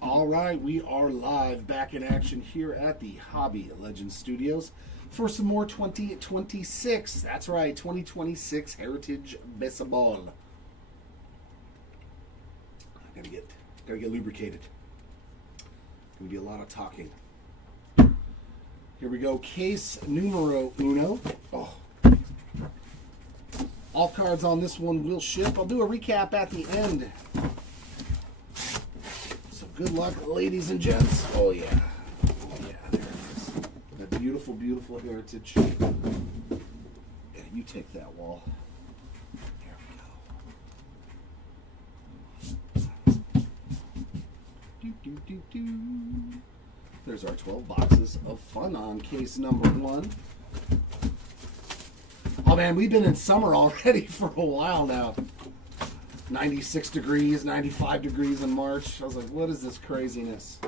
All right, we are live, back in action here at the Hobby Legends Studios for some more 2026. That's right, 2026 Heritage Baseball. Gotta get lubricated. Gonna be a lot of talking. Here we go, case numero uno. Oh. All cards on this one will ship. I'll do a recap at the end. Good luck, ladies and gents. Oh, yeah. Oh, yeah, there it is. That beautiful, beautiful heritage. Yeah, you take that wall. There we go. There's our 12 boxes of fun on case number one. Oh, man, we've been in summer already for a while now. 96 degrees, 95 degrees in March. I was like, what is this craziness?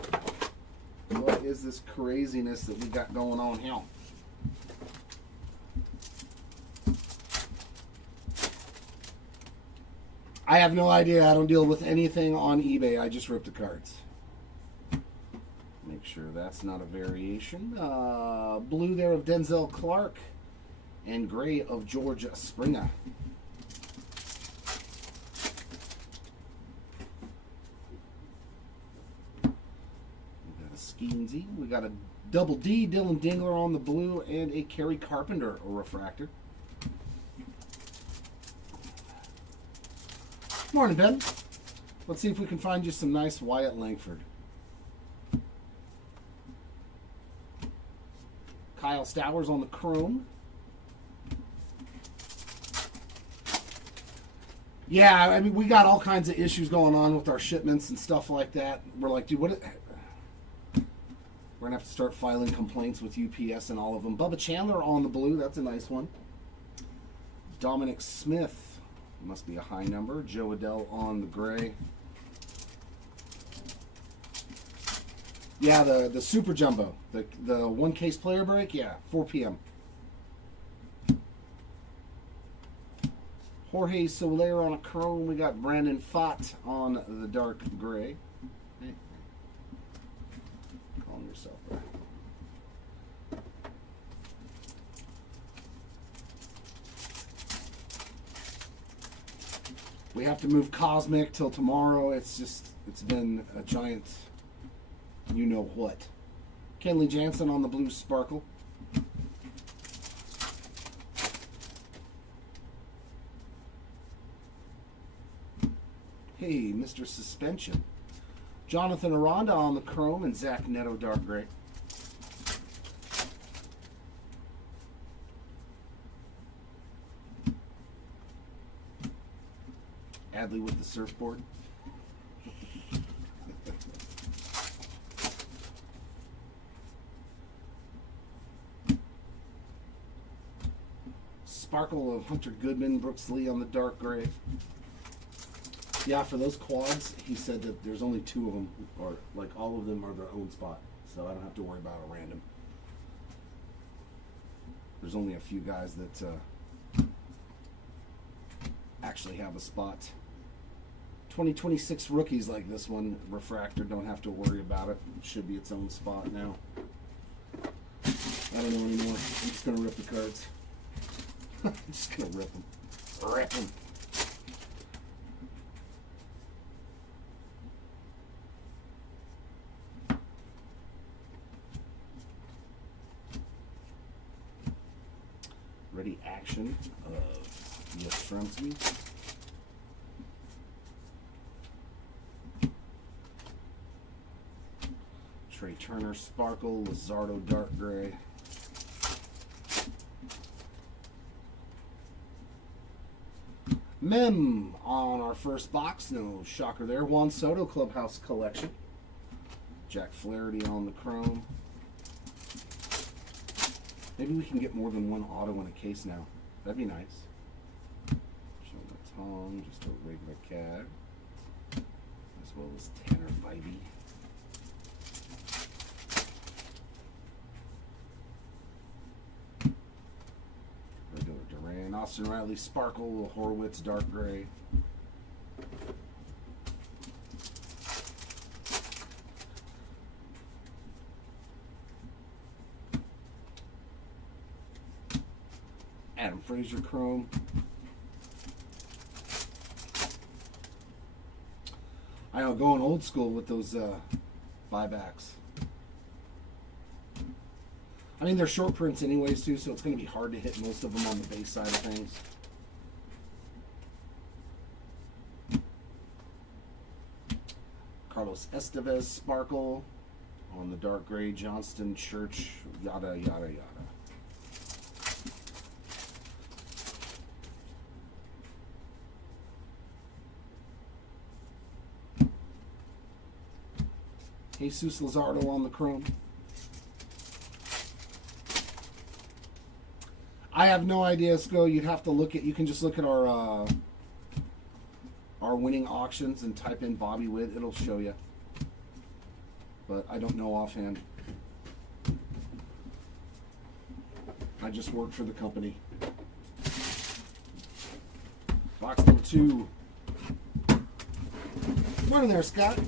What is this craziness that we got going on here? I have no idea. I don't deal with anything on eBay. I just rip the cards. Make sure that's not a variation. Blue there of Denzel Clark and gray of George Springer. We got a double D, Dylan Dingler on the blue, and a Kerry Carpenter refractor. Morning, Ben. Let's see if we can find you some nice Wyatt Langford. Kyle Stowers on the chrome. Yeah, I mean, we got all kinds of issues going on with our shipments and stuff like that. We're like, dude, what? We're going to have to start filing complaints with UPS and all of them. Bubba Chandler on the blue. That's a nice one. Dominic Smith. Must be a high number. Joe Adell on the gray. Yeah, the Super Jumbo. The one case player break. Yeah, 4 p.m. Jorge Soler on a chrome. We got Brandon Pfaadt on the dark gray. Yourself, bro. We have to move Cosmic till tomorrow. It's been a giant you know what. Kenley Jansen on the blue sparkle. Hey, Mr. Suspension. Jonathan Aranda on the chrome and Zach Neto dark gray. Adley with the surfboard. Sparkle of Hunter Goodman, Brooks Lee on the dark gray. Yeah, for those quads, he said that there's only 2 of them, or like all of them are their own spot, so I don't have to worry about a random. There's only a few guys that actually have a spot. 2026 rookies like this one, refractor, don't have to worry about it. It should be its own spot now. I don't know anymore. I'm just going to rip the cards. I'm just going to rip them. Rip them. Ready action of Yastrzemski. Trey Turner sparkle, Luzardo dark gray. Mem on our first box, no shocker there. Juan Soto Clubhouse Collection. Jack Flaherty on the chrome. Maybe we can get more than one auto in a case now. That'd be nice. Jonah Tong, just a regular cad. As well as Tanner Bybee. Regular Duran. Austin Riley Sparkle, Horwitz Dark Gray. Adam Frazier chrome. I know, going old school with those buybacks. I mean, they're short prints anyways, too, so it's going to be hard to hit most of them on the base side of things. Carlos Estevez Sparkle on the dark gray. Johnston Church, yada, yada, yada. Jesus Luzardo on the chrome. I have no idea, Sko. You'd have to look at. You can just look at our winning auctions and type in Bobby Witt. It'll show you. But I don't know offhand. I just work for the company. Box number 2. Morning there, Scott.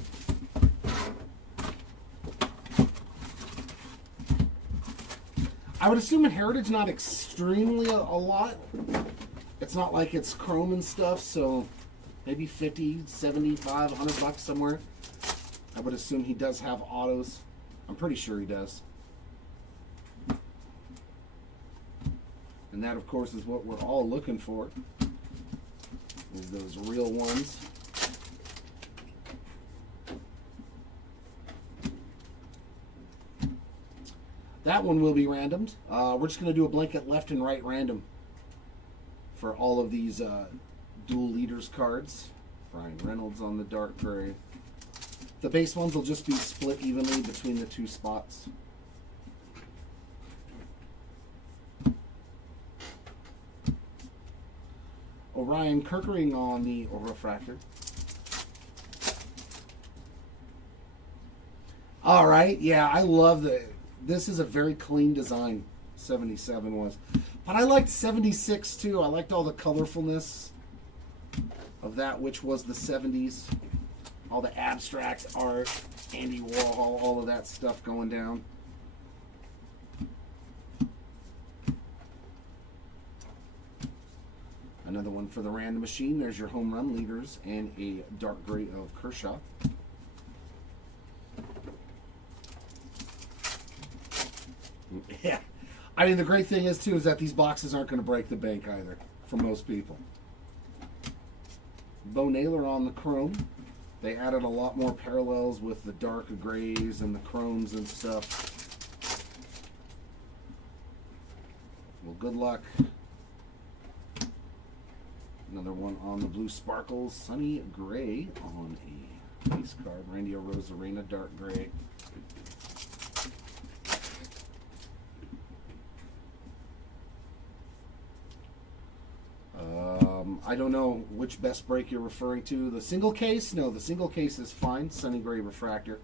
I would assume in Heritage not extremely a lot. It's not like it's chrome and stuff, so maybe 50, 75, 100 bucks somewhere. I would assume he does have autos. I'm pretty sure he does. And that, of course, is what we're all looking for. Is those real ones. That one will be randomed. We're just going to do a blanket left and right random for all of these dual leaders cards. Brian Reynolds on the dark gray. The base ones will just be split evenly between the 2 spots. Orion Kirkering on the refractor. All right, yeah, I love the. This is a very clean design. 77 was, but I liked 76 too. I liked all the colorfulness of that, which was the 70s. All the abstract art, Andy Warhol, all of that stuff going down. Another one for the random machine. There's your home run leaders and a dark gray of Kershaw. Yeah. I mean, the great thing is, too, is that these boxes aren't going to break the bank either, for most people. Bo Naylor on the chrome. They added a lot more parallels with the dark grays and the chromes and stuff. Well, good luck. Another one on the blue sparkles. Sunny Gray on a base card. Randy Arozarena, dark gray. I don't know which best break you're referring to. The single case? No, the single case is fine. Sunny Gray refractor.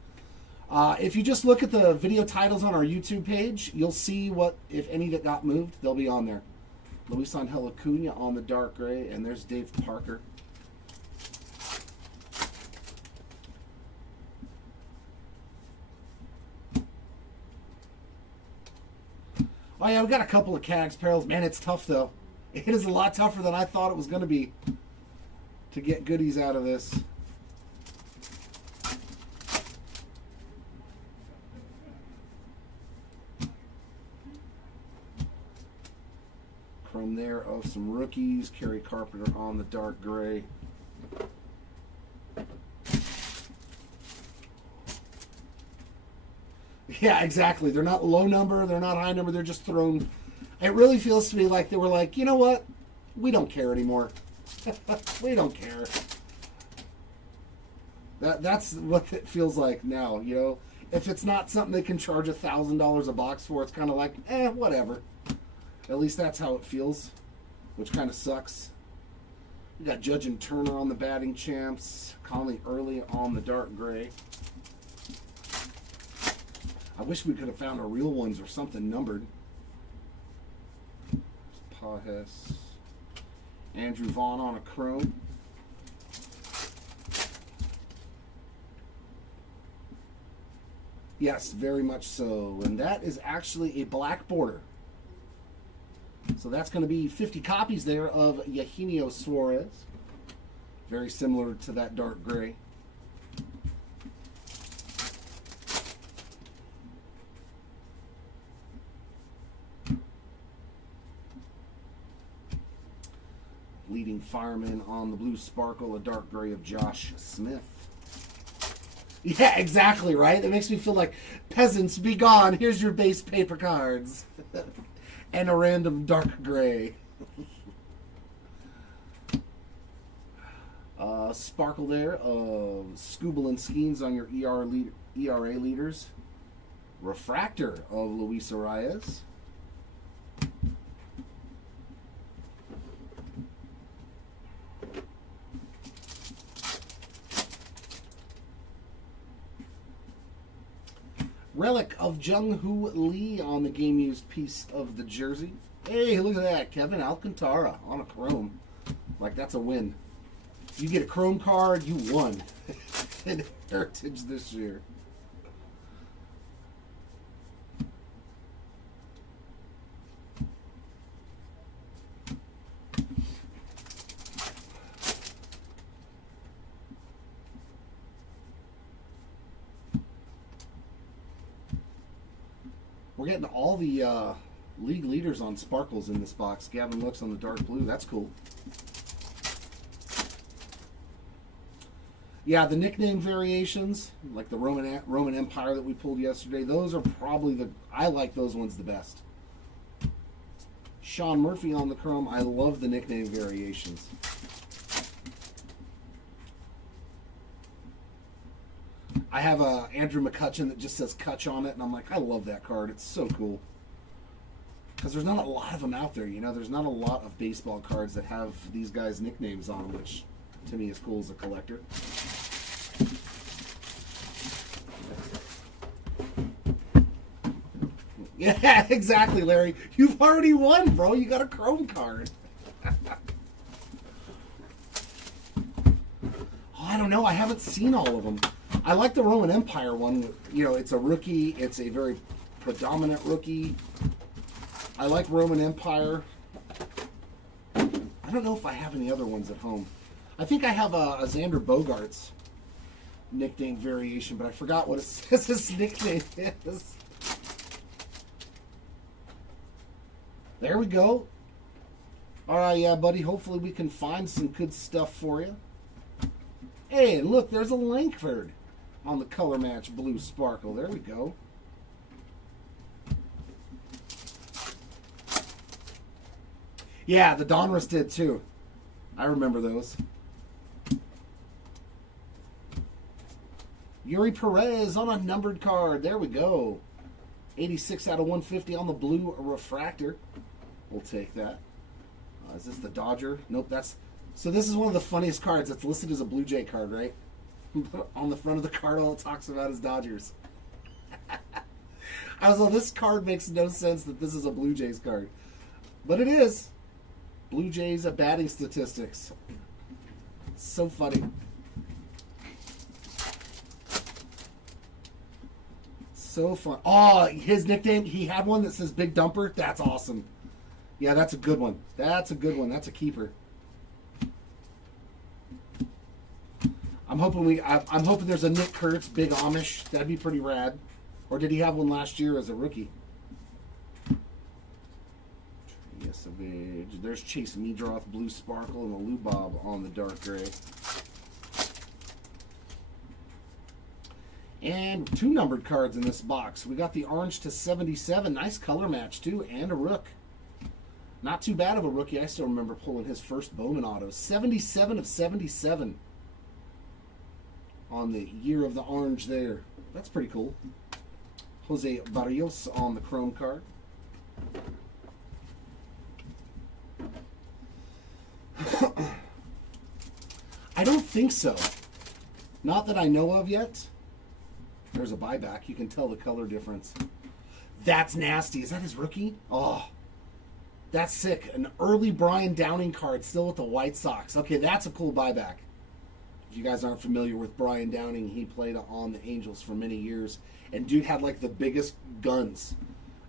If you just look at the video titles on our YouTube page, you'll see what, if any, that got moved. They'll be on there. Luis Angel Acuna on the dark gray, and there's Dave Parker. Oh yeah, we got a couple of Cags parallels. Man, it's tough though. It is a lot tougher than I thought it was going to be to get goodies out of this. Chrome there of some rookies. Kerry Carpenter on the dark gray. Yeah, exactly. They're not low number. They're not high number. They're just thrown. It really feels to me like they were like, you know what? We don't care anymore. We don't care. That's what it feels like now, you know? If it's not something they can charge $1,000 a box for, it's kind of like, whatever. At least that's how it feels, which kind of sucks. We got Judge and Turner on the batting champs. Conley Early on the dark gray. I wish we could have found our real ones or something numbered. Pajes. Andrew Vaughn on a chrome. Yes, very much so. And that is actually a black border. So that's going to be 50 copies there of Eugenio Suarez. Very similar to that dark gray. Leading fireman on the blue sparkle, a dark gray of Josh Smith. Yeah, exactly, right? It makes me feel like, peasants, be gone. Here's your base paper cards. And a random dark gray. Sparkle there of Scooble and Skeens on your ERA leaders. Refractor of Luis Arias. Relic of Jung-Hoo Lee on the game-used piece of the jersey. Hey, look at that. Kevin Alcantara on a chrome. Like, that's a win. You get a chrome card, you won. In Heritage this year. We're getting all the league leaders on sparkles in this box. Gavin looks on the dark blue. That's cool. Yeah, the nickname variations, like the Roman Empire that we pulled yesterday, those are probably I like those ones the best. Sean Murphy on the chrome. I love the nickname variations. I have a Andrew McCutcheon that just says Cutch on it, and I'm like, I love that card. It's so cool. Because there's not a lot of them out there, you know. There's not a lot of baseball cards that have these guys' nicknames on them, which to me is cool as a collector. Yeah, exactly, Larry. You've already won, bro. You got a chrome card. I don't know. I haven't seen all of them. I like the Roman Empire one. You know, it's a rookie. It's a very predominant rookie. I like Roman Empire. I don't know if I have any other ones at home. I think I have a Xander Bogaerts nickname variation, but I forgot what it says his nickname is. There we go. All right, yeah, buddy. Hopefully we can find some good stuff for you. Hey, and look, there's a Langford on the color match blue sparkle. There we go. Yeah, the Donruss did too. I remember those. Yuri Perez on a numbered card. There we go. 86 out of 150 on the blue refractor. We'll take that. Is this the Dodger? Nope, that's... So this is one of the funniest cards. It's listed as a Blue Jay card, right? On the front of the card, all it talks about is Dodgers. I was like, this card makes no sense that this is a Blue Jays card. But it is. Blue Jays batting statistics. So funny. So fun. Oh, his nickname, he had one that says Big Dumper. That's awesome. Yeah, that's a good one. That's a good one. That's a keeper. I'm hoping there's a Nick Kurtz Big Amish. That'd be pretty rad. Or did he have one last year as a rookie? There's Chase Meadroth blue sparkle and a Lou Bob on the dark gray. And 2 numbered cards in this box. We got the orange to 77. Nice color match too, and a rook. Not too bad of a rookie. I still remember pulling his first Bowman auto. 77 of 77 on the year of the orange there. That's pretty cool. Jose Barrios on the chrome card. I don't think so. Not that I know of yet. There's a buyback. You can tell the color difference. That's nasty. Is that his rookie? Oh, that's sick. An early Brian Downing card still with the White Sox. Okay, that's a cool buyback. If you guys aren't familiar with Brian Downing, he played on the Angels for many years. And dude had like the biggest guns.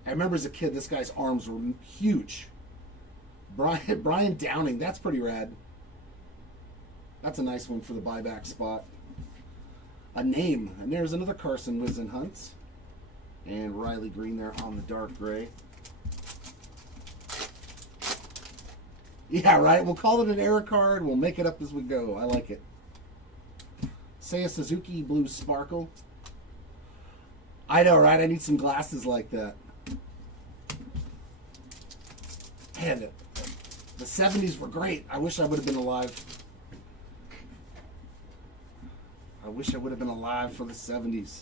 I remember as a kid, this guy's arms were huge. Brian Downing. That's pretty rad. That's a nice one for the buyback spot. A name. And there's another Carson Wisenhunt. And Riley Green there on the dark gray. Yeah, right. We'll call it an error card. We'll make it up as we go. I like it. Seiya Suzuki Blue Sparkle. I know, right? I need some glasses like that. Man, the 70s were great. I wish I would have been alive. I wish I would have been alive for the 70s.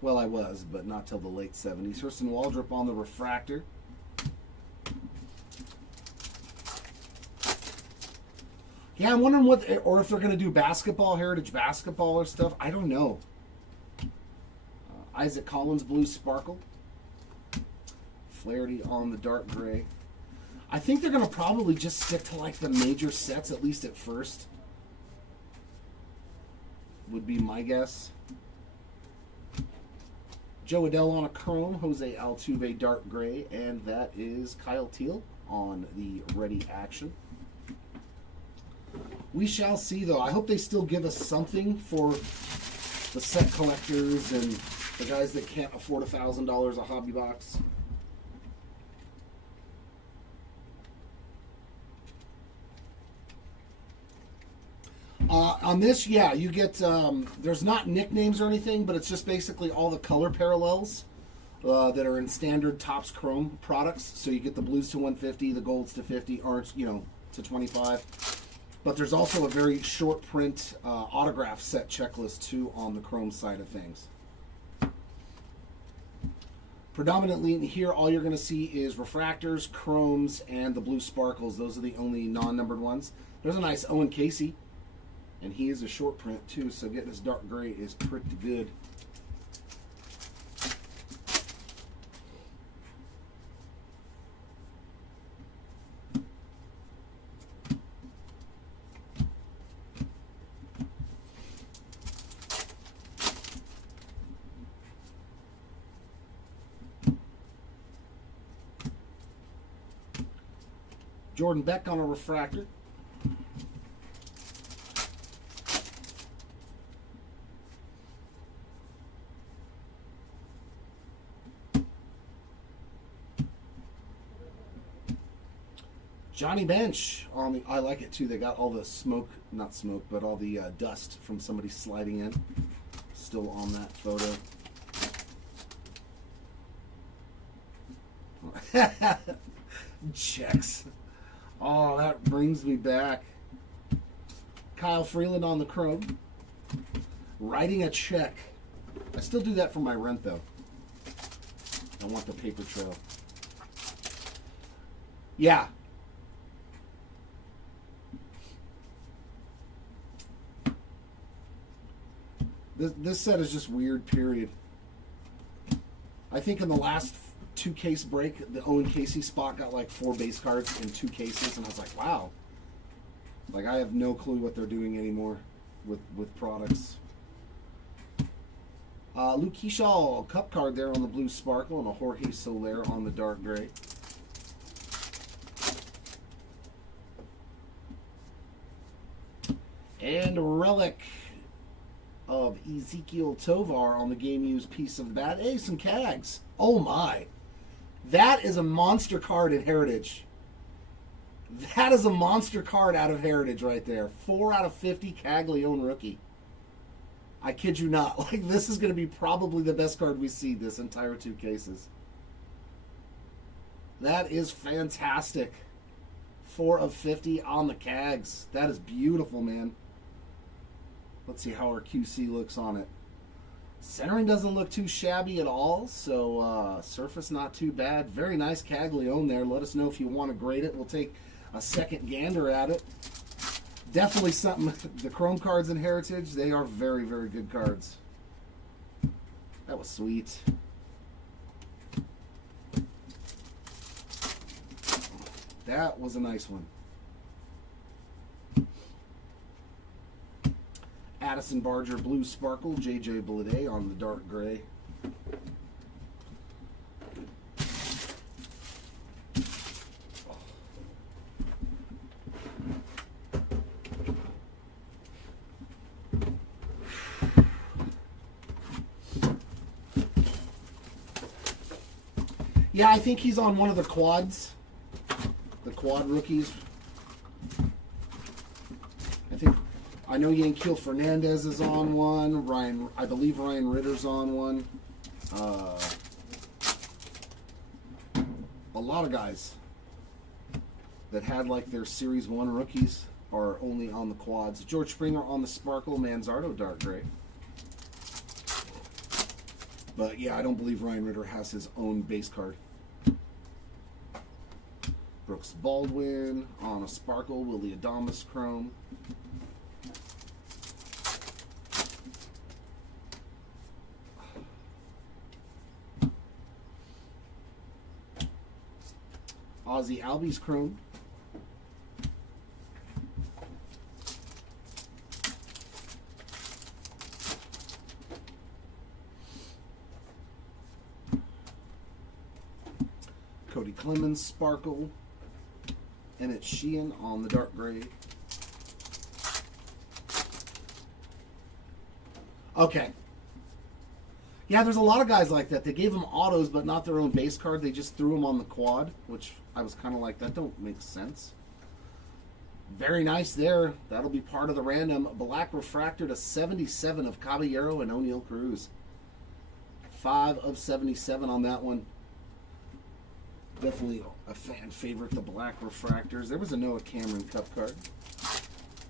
Well, I was, but not till the late 70s. Hurston Waldrop on the refractor. Yeah, I'm wondering what, or if they're going to do basketball, heritage basketball or stuff. I don't know. Isaac Collins Blue Sparkle. Flaherty on the dark gray. I think they're going to probably just stick to like the major sets, at least at first. Would be my guess. Joe Adele on a chrome, Jose Altuve dark gray, and that is Kyle Teal on the ready action. We shall see, though. I hope they still give us something for the set collectors and the guys that can't afford $1,000 a hobby box. On this, yeah, you get, there's not nicknames or anything, but it's just basically all the color parallels that are in standard Topps Chrome products. So you get the blues to 150, the golds to 50, orange, to 25. But there's also a very short print autograph set checklist, too, on the Chrome side of things. Predominantly in here, all you're going to see is refractors, chromes, and the blue sparkles. Those are the only non-numbered ones. There's a nice Owen Casey. And he is a short print too, so getting his dark gray is pretty good. Jordan Beck on a refractor. Johnny Bench on the. I like it too. They got all the smoke, not smoke, but all the dust from somebody sliding in. Still on that photo. Checks. Oh, that brings me back. Kyle Freeland on the chrome. Writing a check. I still do that for my rent though. I want the paper trail. Yeah. This set is just weird, period. I think in the last 2-case break, the Owen Casey spot got like 4 base cards in 2 cases, and I was like, wow. Like, I have no clue what they're doing anymore with products. Luke Keyshaw, cup card there on the blue sparkle, and a Jorge Soler on the dark gray. And a relic of Ezekiel Tovar on the game used piece of the bat. Hey, some Cags. Oh my. That is a monster card in Heritage. That is a monster card out of Heritage right there. 4 out of 50 Caglione rookie. I kid you not. Like, this is going to be probably the best card we see this entire 2 cases. That is fantastic. 4 of 50 on the Cags. That is beautiful, man. Let's see how our QC looks on it. Centering doesn't look too shabby at all, so surface not too bad. Very nice Caglione there. Let us know if you want to grade it. We'll take a second gander at it. Definitely something. The Chrome cards in Heritage, they are very, very good cards. That was sweet. That was a nice one. Addison Barger Blue Sparkle, JJ Bleday on the dark gray. Yeah, I think he's on one of the quads. The quad rookies. I know Yanquiel Fernandez is on one. I believe Ryan Ritter's on one. A lot of guys that had like their Series 1 rookies are only on the quads. George Springer on the Sparkle Manzardo Dark Gray. But yeah, I don't believe Ryan Ritter has his own base card. Brooks Baldwin on a Sparkle Willie Adames Chrome. Ozzy Albies Chrome. Cody Clemens Sparkle. Emmett Sheehan on the Dark Gray. Okay. Yeah, there's a lot of guys like that. They gave them autos, but not their own base card. They just threw them on the quad, which I was kind of like, that don't make sense. Very nice there. That'll be part of the random. Black Refractor to 77 of Caballero and O'Neal Cruz. 5 of 77 on that one. Definitely a fan favorite, the Black Refractors. There was a Noah Cameron Cup card.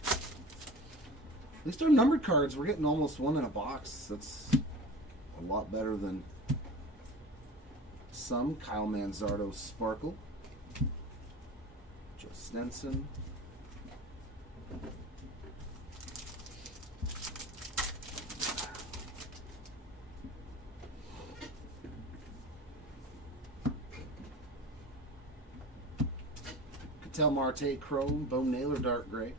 At least our numbered cards, we're getting almost one in a box. That's a lot better than some. Kyle Manzardo Sparkle. Joe Stenson. Ketel Marte Chrome. Bo Naylor Dark Gray.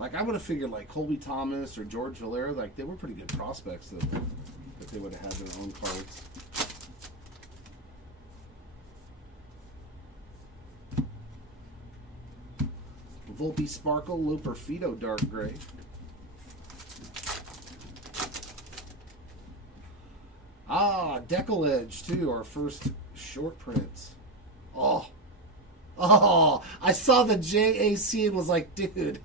Like, I would have figured, like, Colby Thomas or George Valera, like, they were pretty good prospects that they would have had their own cards. Volpe Sparkle, Loperfido Dark Gray. Ah, Deckle Edge, too, our first short prints. Oh, I saw the JAC and was like, dude.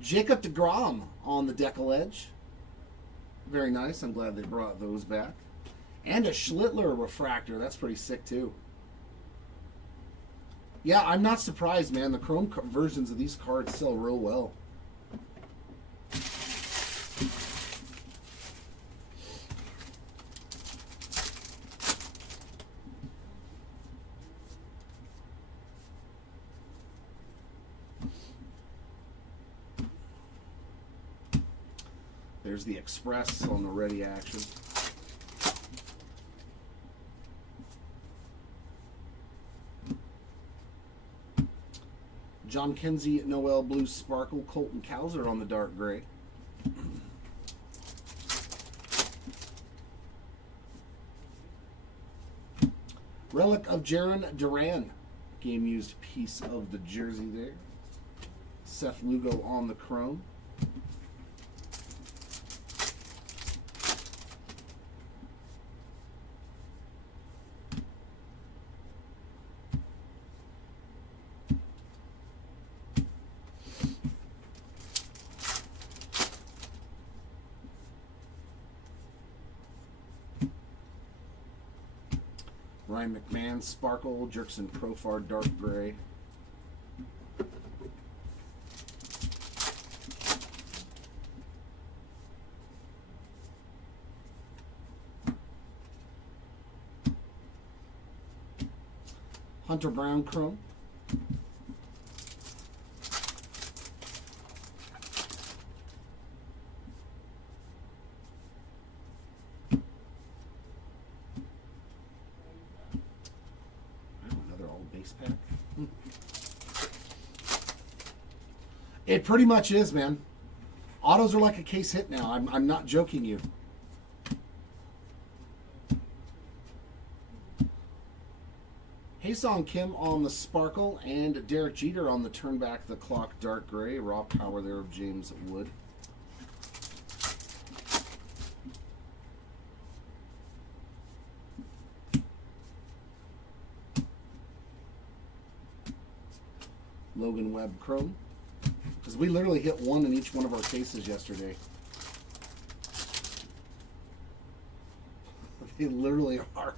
Jacob deGrom on the Deckle Edge. Very nice. I'm glad they brought those back. And a Schlittler Refractor. That's pretty sick, too. Yeah, I'm not surprised, man. The Chrome versions of these cards sell real well. There's the Express on the ready action. John Kenzie Noel Blue Sparkle, Colton Cowser on the Dark Gray. Relic of Jaron Duran, game used piece of the jersey there. Seth Lugo on the Chrome. Ryan McMahon Sparkle, Jerkson Profar Dark Gray. Hunter Brown Chrome. Pack. It pretty much is, man. Autos are like a case hit now. I'm not joking you. Haesung Kim on the Sparkle, and Derek Jeter on the Turn Back the Clock Dark Gray. Raw power there of James Wood. Logan Webb Chrome. Because we literally hit one in each one of our cases yesterday. They literally are.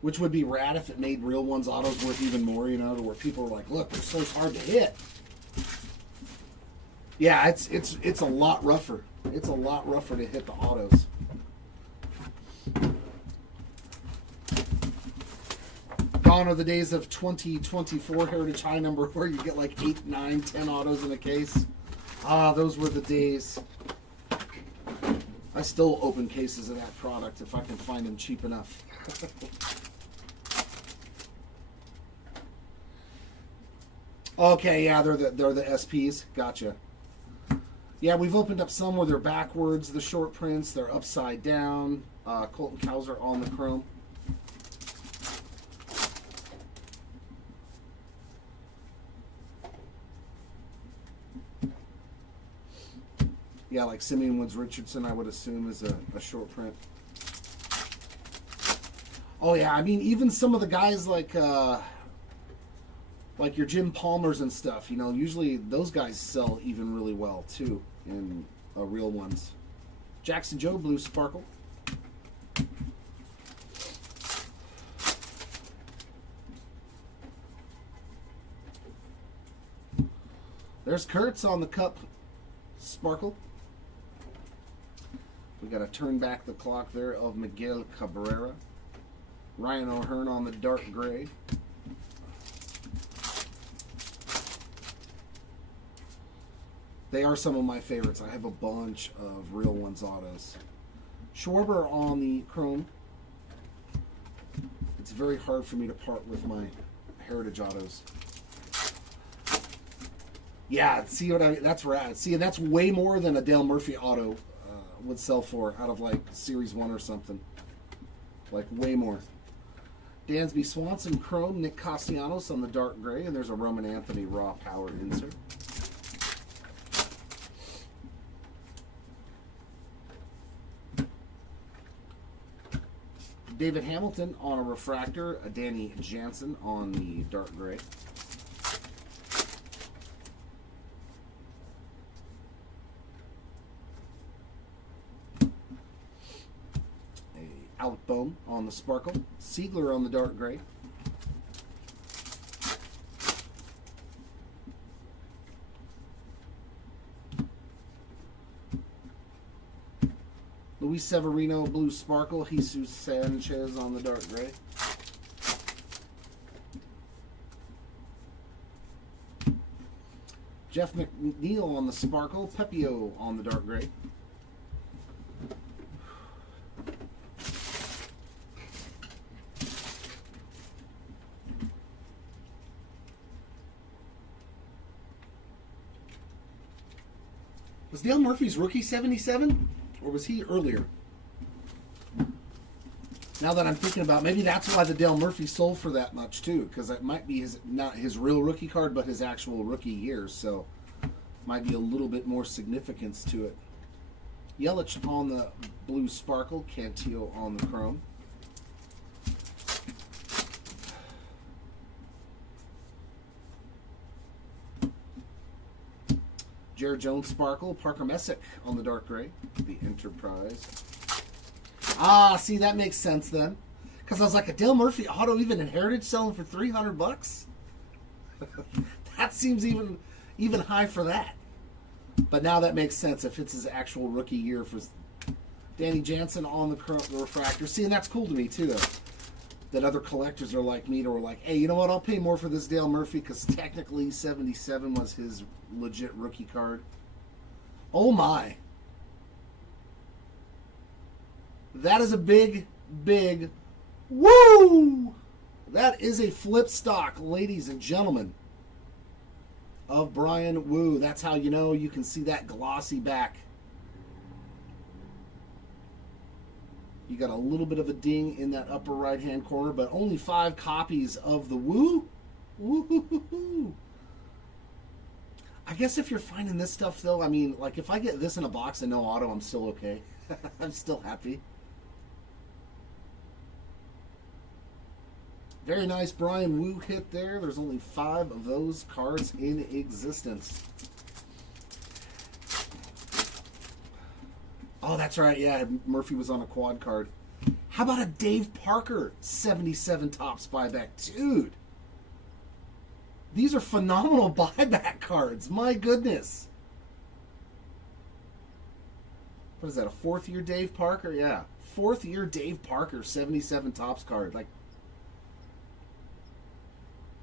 Which would be rad if it made real ones autos worth even more, you know, to where people are like, look, they're so hard to hit. Yeah, it's a lot rougher. It's a lot rougher to hit the autos. Gone are the days of 2024 Heritage High number where you get like 8, 9, 10 autos in a case. Ah, those were the days. I still open cases of that product if I can find them cheap enough. Okay, yeah, they're the SPs. Gotcha. Yeah, we've opened up some where they're backwards, the short prints, they're upside down. Colton Cowser on the chrome. Yeah, like Simeon Woods Richardson, I would assume, is a short print. Oh yeah, I mean, even some of the guys like your Jim Palmers and stuff, you know, usually those guys sell even really well too in real ones. Jackson Joe Blue Sparkle. There's Kurtz on the Cup Sparkle. We got to turn back the clock there of Miguel Cabrera. Ryan O'Hearn on the Dark Gray. They are some of my favorites. I have a bunch of real ones autos. Schwarber on the Chrome. It's very hard for me to part with my Heritage autos. Yeah, see what I mean? That's rad. See, and that's way more than a Dale Murphy auto would sell for out of like Series 1 or something. Like way more. Dansby Swanson Chrome, Nick Castellanos on the Dark Gray, and there's a Roman Anthony Raw Power insert. David Hamilton on a Refractor, a Danny Jansen on the Dark Gray. Alec Bohm on the Sparkle. Siegler on the Dark Gray. Luis Severino Blue Sparkle. Jesus Sanchez on the Dark Gray. Jeff McNeil on the Sparkle. Pepio on the Dark Gray. Was Dale Murphy's rookie 77? Or was he earlier? Now that I'm thinking about it, maybe that's why the Dale Murphy sold for that much too, because it might be not his real rookie card, but his actual rookie years, so might be a little bit more significance to it. Yelich on the Blue Sparkle, Cantillo on the Chrome. Jared Jones Sparkle, Parker Messick on the Dark Gray, the Enterprise. Ah, see, that makes sense then. Because I was like, a Dale Murphy auto, even in Heritage, selling for $300? That seems even high for that. But now that makes sense if it's his actual rookie year for Danny Jansen on the Refractor. See, and that's cool to me too. That other collectors are like me, to were like, hey, you know what? I'll pay more for this Dale Murphy because technically 77 was his legit rookie card. Oh my. That is a big, big woo! That is a flip stock, ladies and gentlemen. of Brian Wu. That's how you know you can see that glossy back. You got a little bit of a ding in that upper right-hand corner, but only 5 copies of the Wu. Woo-hoo-hoo-hoo. I guess if you're finding this stuff, though, I mean, like, if I get this in a box and no auto, I'm still okay. I'm still happy. Very nice Brian Wu hit there. There's only 5 of those cards in existence. Oh, that's right. Yeah, Murphy was on a quad card. How about a Dave Parker 77 Topps buyback? Dude, these are phenomenal buyback cards. My goodness. What is that, a 4th year Dave Parker? Yeah, 4th year Dave Parker 77 Topps card. Like,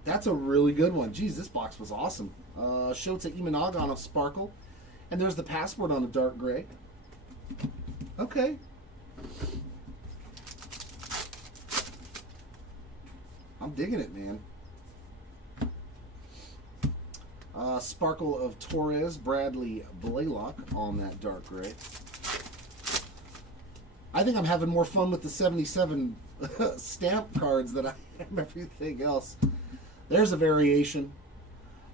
that's a really good one. Geez, this box was awesome. Shota Imanaga on a sparkle. And there's the passport on a dark gray. Okay. I'm digging it, man. Sparkle of Torres, Bradley Blaylock on that dark gray. I think I'm having more fun with the 77 stamp cards than I am everything else. There's a variation.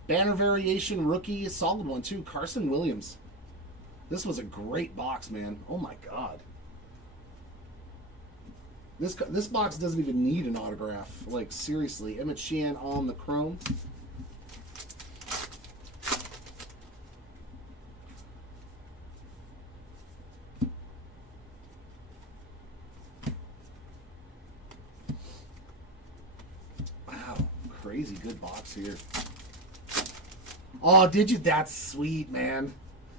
Banner variation, rookie, solid one too. Carson Williams. This was a great box, man. Oh my God. This box doesn't even need an autograph. Like, seriously. Emmett Sheehan on the chrome. Wow. Crazy good box here. Oh, did you? That's sweet, man.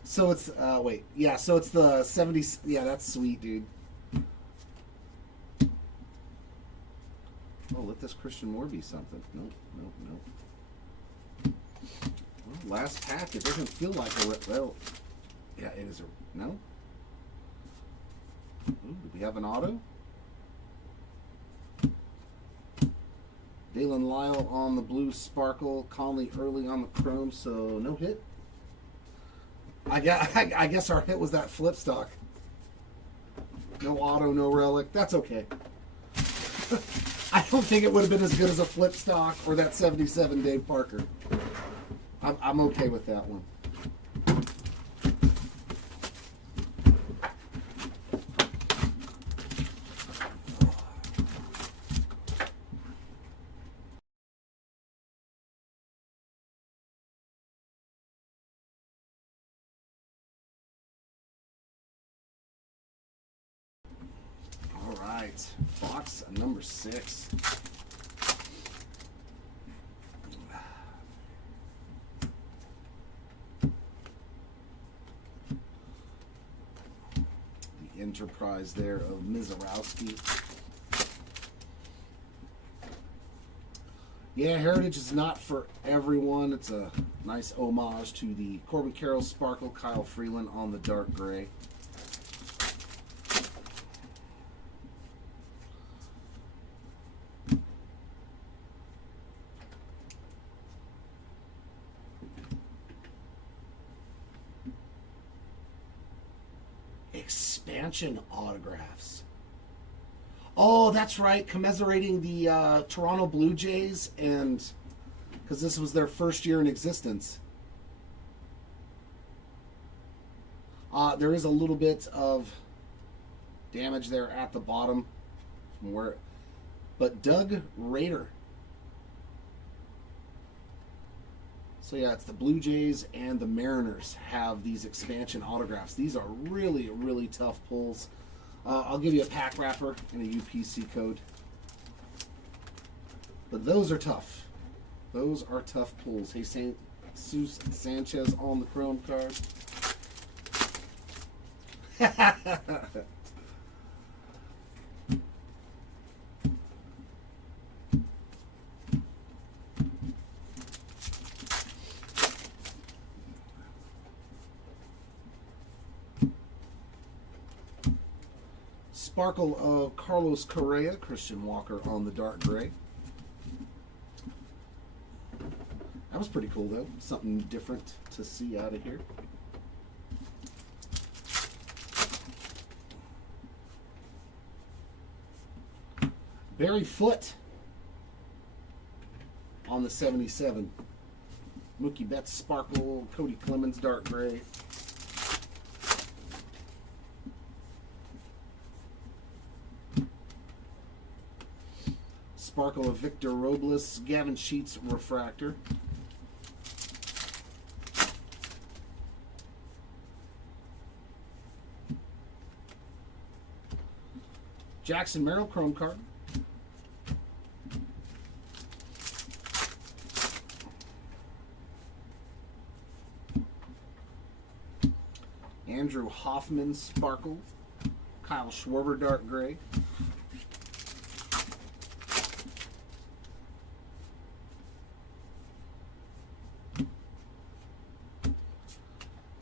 So it's, wait. Yeah, so it's the 70. Yeah, that's sweet, dude. Oh, let this Christian Moore be something. Nope, nope, nope. Well, last pack. It doesn't feel like a... Well, yeah, it is a... No? Ooh, do we have an auto? Dalen Lyle on the blue sparkle. Conley early on the chrome, so no hit. I guess our hit was that flip stock. No auto, no relic. That's okay. I don't think it would have been as good as a flip stock or that 77 Dave Parker. I'm okay with that one. All right, box number 6. The Enterprise there of Mizorowski. Yeah, Heritage is not for everyone. It's a nice homage to the Corbin Carroll Sparkle, Kyle Freeland on the dark gray. Expansion autographs. Oh, that's right. Commiserating the Toronto Blue Jays, and because this was their first year in existence. There is a little bit of damage there at the bottom from where, but Doug Rader. So yeah, it's the Blue Jays and the Mariners have these expansion autographs. These are really, really tough pulls. I'll give you a pack wrapper and a UPC code. But those are tough. Those are tough pulls. Hey, Jesus Sanchez on the chrome card. Sparkle of Carlos Correa, Christian Walker on the dark gray. was pretty cool, though. Something different to see out of here. Barry Foote on the 77. Mookie Betts Sparkle. Cody Clemens Dark Gray. Sparkle of Victor Robles. Gavin Sheets Refractor. Jackson Merrill Chrome card. Andrew Hoffman Sparkle. Kyle Schwarber Dark Gray.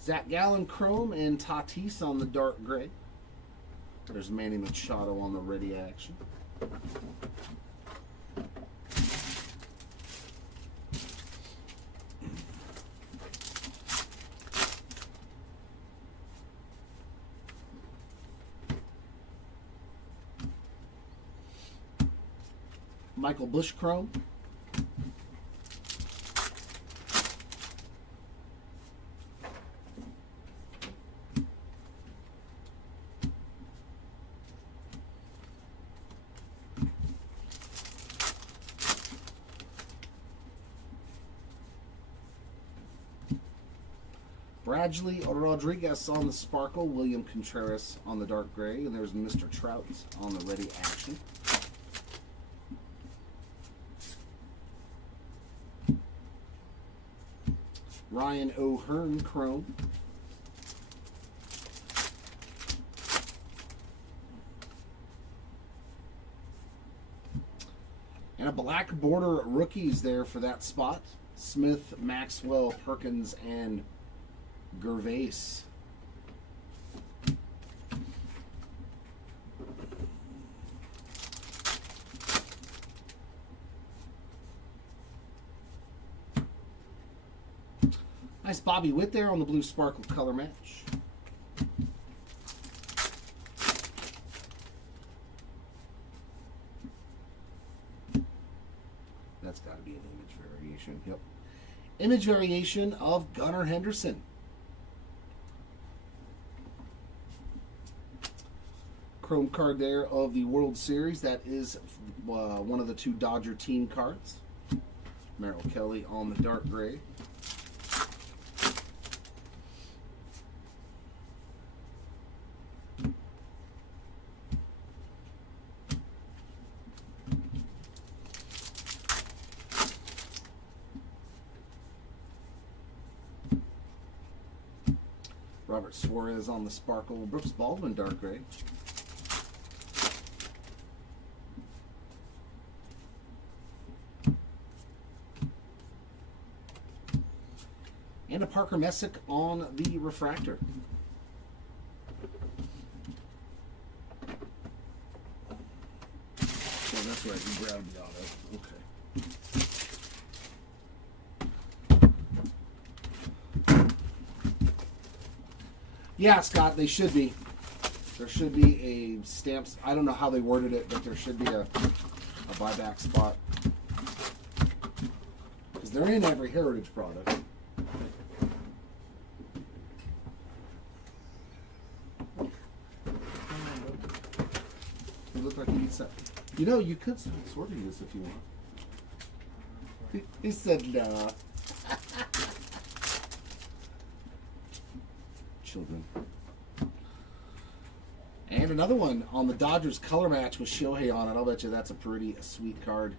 Zach Gallen Chrome and Tatis on the Dark Gray. There's Manny Machado on the ready action. Michael Busch Chrome. Bradley Rodriguez on the Sparkle. William Contreras on the Dark Gray. And there's Mr. Trout on the ready action. Ryan O'Hearn Chrome. And a black border rookies there for that spot. Smith, Maxwell, Perkins, and Gervais. Nice Bobby Witt there on the blue Sparkle color match. That's got to be an image variation. Yep. Image variation of Gunnar Henderson. Chrome card there of the World Series. That is one of the two Dodger team cards. Merrill Kelly on the Dark Gray. Robert Suarez on the Sparkle. Brooks Baldwin Dark Gray. And a Parker Messick on the Refractor. So that's right, you grabbed the auto. Okay. Yeah, Scott, they should be. There should be a stamps. I don't know how they worded it, but there should be a buyback spot. Because they're in every Heritage product. You look like you need something. You know, you could start sorting this if you want. He said, nah. Children. And another one on the Dodgers color match with Shohei on it. I'll bet you that's a pretty sweet card.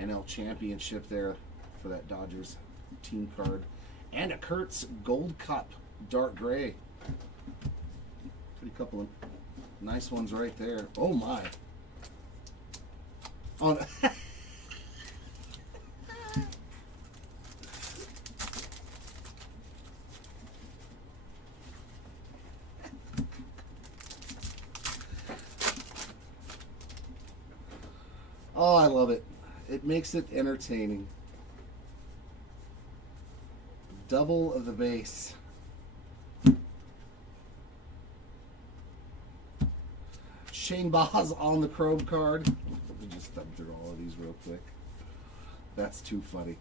NL Championship there for that Dodgers team card. And a Kurtz Gold Cup Dark Gray. Pretty couple of nice ones right there. Oh my. On Oh, I love it. It makes it entertaining. Double of the base. Shane Baz on the chrome card. Let me just thumb through all of these real quick. That's too funny.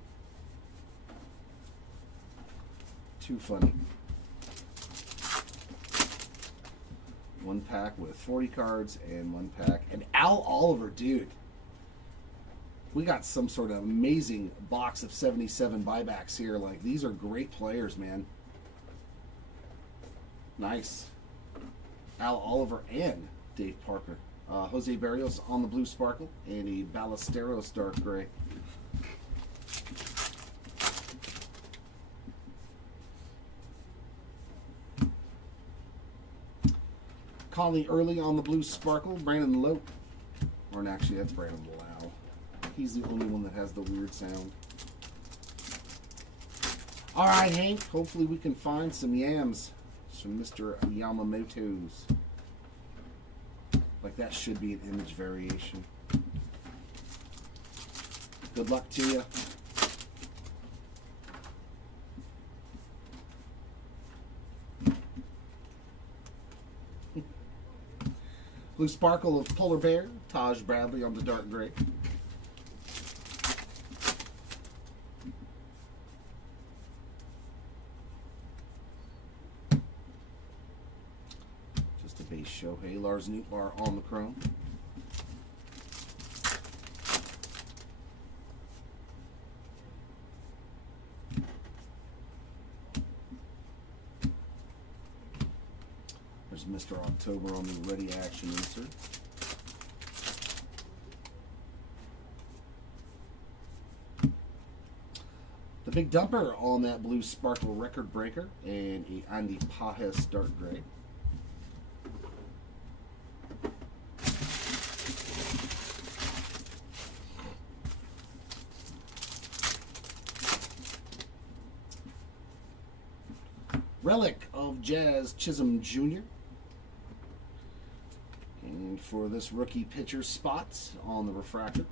Too funny. One pack with 40 cards and one pack. And Al Oliver, dude. We got some sort of amazing box of 77 buybacks here. Like, these are great players, man. Nice. Al Oliver and Dave Parker. Jose Barrios on the blue sparkle and a Ballesteros dark gray. Conley early on the blue sparkle. Brandon Lowe. Or actually, that's Brandon Lau. He's the only one that has the weird sound. All right, Hank. Hopefully we can find some yams from Mr. Yamamoto's. Like, that should be an image variation. Good luck to you. Blue sparkle of Polar Bear. Taj Bradley on the dark gray. Just a base Shohei. Lars Nootbaar on the chrome. There's Mr. October on the ready action insert. The big dumper on that blue sparkle record breaker and a Andy Pajes dark gray. Relic of Jazz Chisholm Jr. And for this rookie pitcher spots on the refractor.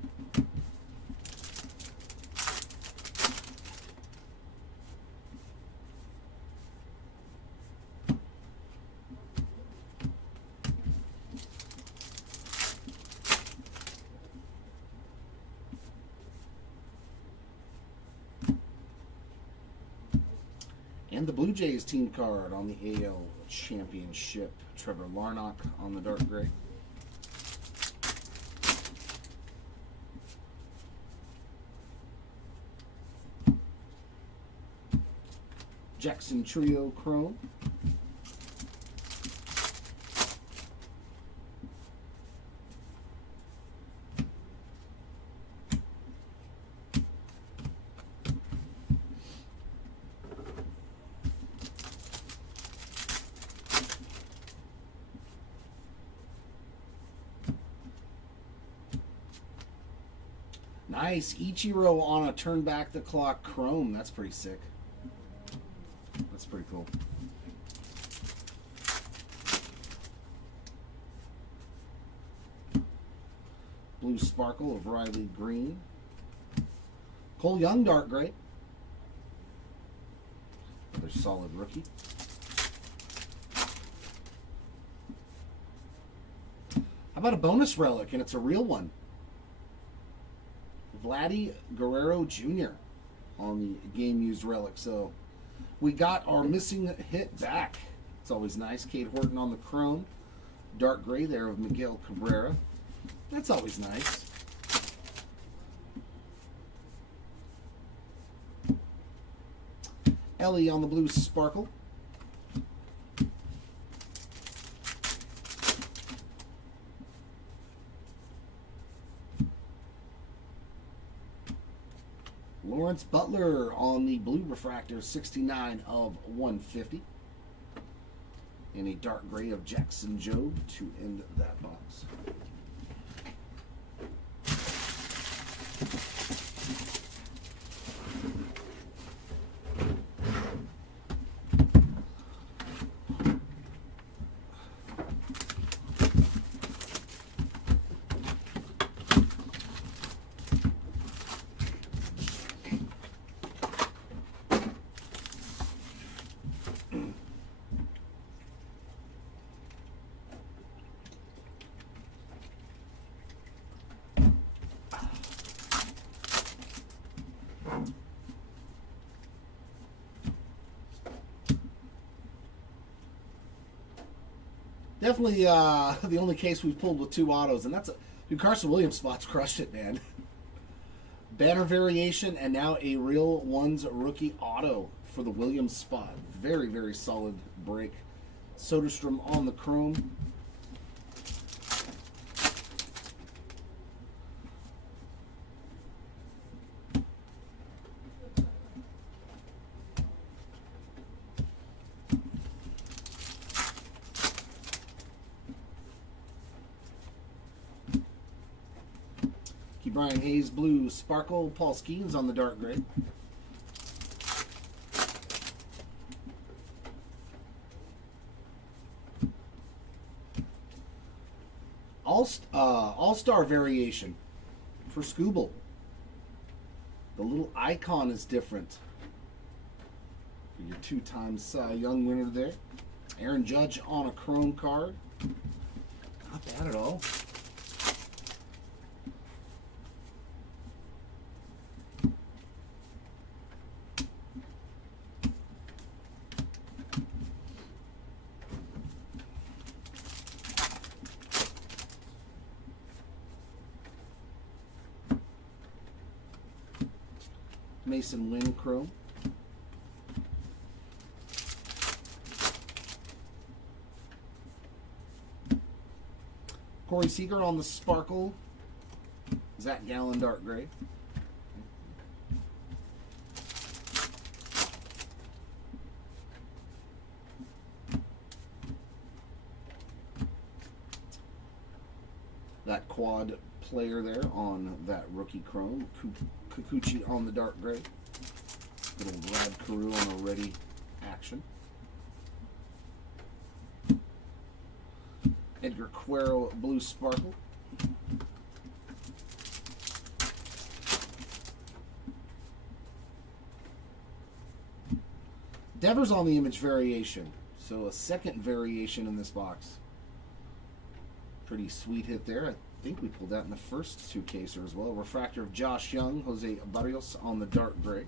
And the Blue Jays team card on the AL Championship. Trevor Larnach on the dark gray. Jackson Trio Chrome. Nice. Ichiro on a turn back the clock chrome. That's pretty sick. That's pretty cool. Blue sparkle of Riley Green. Cole Young dark gray. Another solid rookie. How about a bonus relic, and it's a real one? Vladdy Guerrero Jr. on the game-used relic. So we got our missing hit back. It's always nice. Cade Horton on the chrome. Dark gray there of Miguel Cabrera. That's always nice. Ellie on the blue sparkle. Lawrence Butler on the blue refractor, 69 of 150. And a dark gray of Jackson Jobe to end that box. definitely the only case we've pulled with 2 autos, and that's dude, Carson Williams spots crushed it, man. Banner variation, and now a Real Ones rookie auto for the Williams spot. Very, very solid break. Soderstrom on the chrome. Brian Hayes blue sparkle. Paul Skeens on the dark gray. All-star variation for Scooble. The little icon is different. For your 2-time Cy Young winner there. Aaron Judge on a chrome card. Not bad at all. Mason Wynn chrome. Corey Seager on the sparkle. Zach Gallen dark gray. That quad player there on that rookie chrome. Kikuchi on the dark gray. Little Brad Carew on a ready action. Edgar Quero blue sparkle. Devers on the image variation. So a second variation in this box. Pretty sweet hit there. I think we pulled that in the first 2 cases as well. Refractor of Josh Young, Jose Barrios on the dark gray.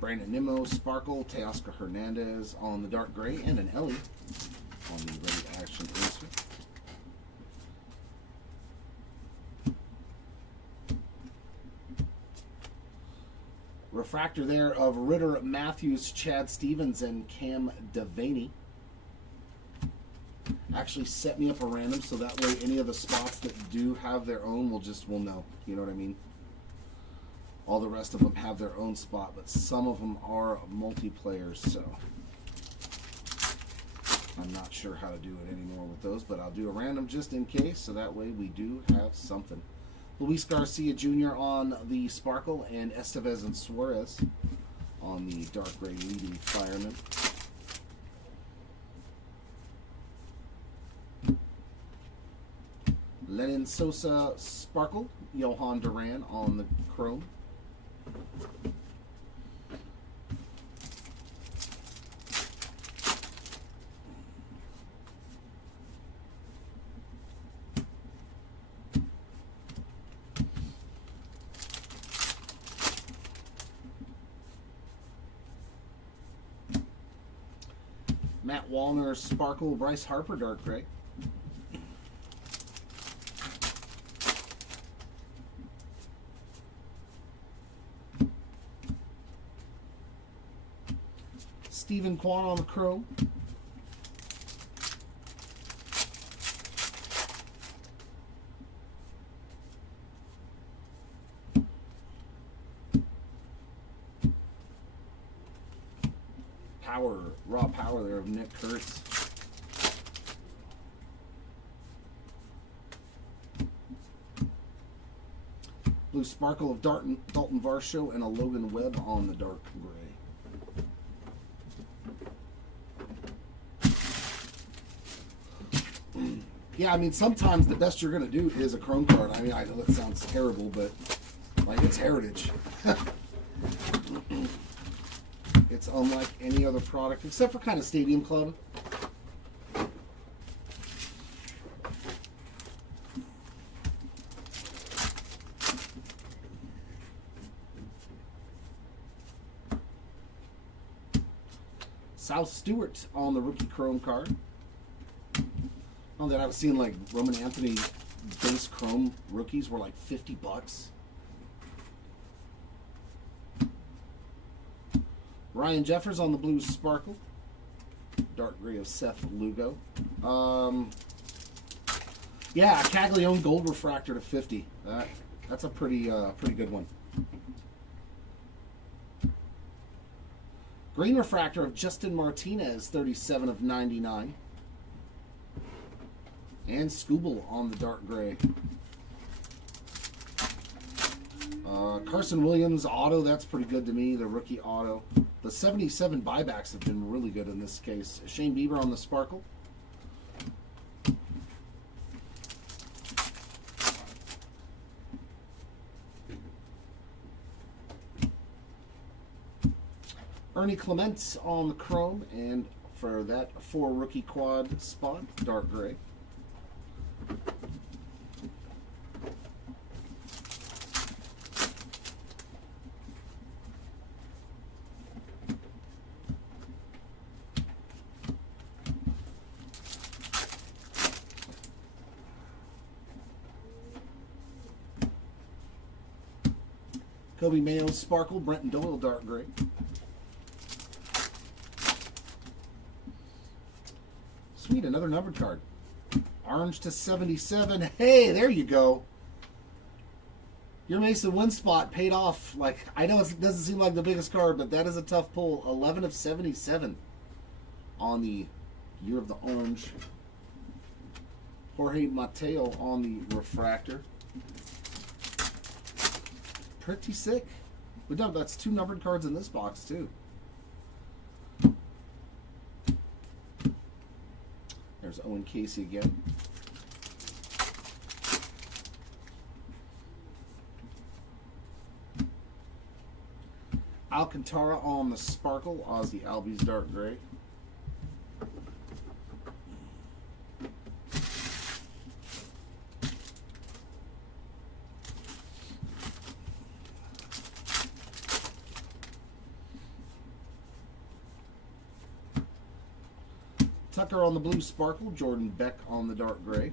Brandon Nimmo, Sparkle, Teoscar Hernandez on the dark gray, and an Ellie on the ready action insert. Refractor there of Ritter, Matthews, Chad Stevens, and Cam Devaney. Actually set me up a random so that way any of the spots that do have their own will know. You know what I mean? All the rest of them have their own spot, but some of them are multiplayers, so I'm not sure how to do it anymore with those, but I'll do a random just in case, so that way we do have something. Luis Garcia Jr. on the sparkle, and Estevez and Suarez on the dark gray leading fireman. Lenin Sosa sparkle, Johan Duran on the chrome. Matt Wallner sparkle, Bryce Harper dark gray. Stephen Kwan on the chrome. Raw power there of Nick Kurtz. Blue sparkle of Dalton Varsho and a Logan Webb on the dark gray. Yeah, I mean, sometimes the best you're going to do is a chrome card. I mean, I know that sounds terrible, but like, it's heritage. It's unlike any other product, except for kind of Stadium Club. South Stewart on the rookie chrome card. Oh, that I was seeing like Roman Anthony base chrome rookies were like $50. Ryan Jeffers on the blue sparkle. Dark gray of Seth Lugo. Yeah, Caglione gold refractor to 50. That's a pretty good one. Green refractor of Justin Martinez, 37 of 99. And Scooble on the dark gray. Carson Williams auto, that's pretty good to me, the rookie auto. The 77 buybacks have been really good in this case. Shane Bieber on the sparkle. Ernie Clement on the chrome, and for that 4 rookie quad spot, dark gray. Kobe Mayo sparkle, Brenton Doyle dark gray. Sweet, another numbered card. Orange to 77. Hey, there you go. Your Mason win spot paid off. Like, I know it doesn't seem like the biggest card, but that is a tough pull. 11 of 77 on the year of the orange. Jorge Mateo on the refractor. Pretty sick. That's 2 numbered cards in this box, too. There's Owen Casey again. Alcantara on the sparkle, Ozzy Albies dark gray. Tucker on the blue sparkle, Jordan Beck on the dark gray.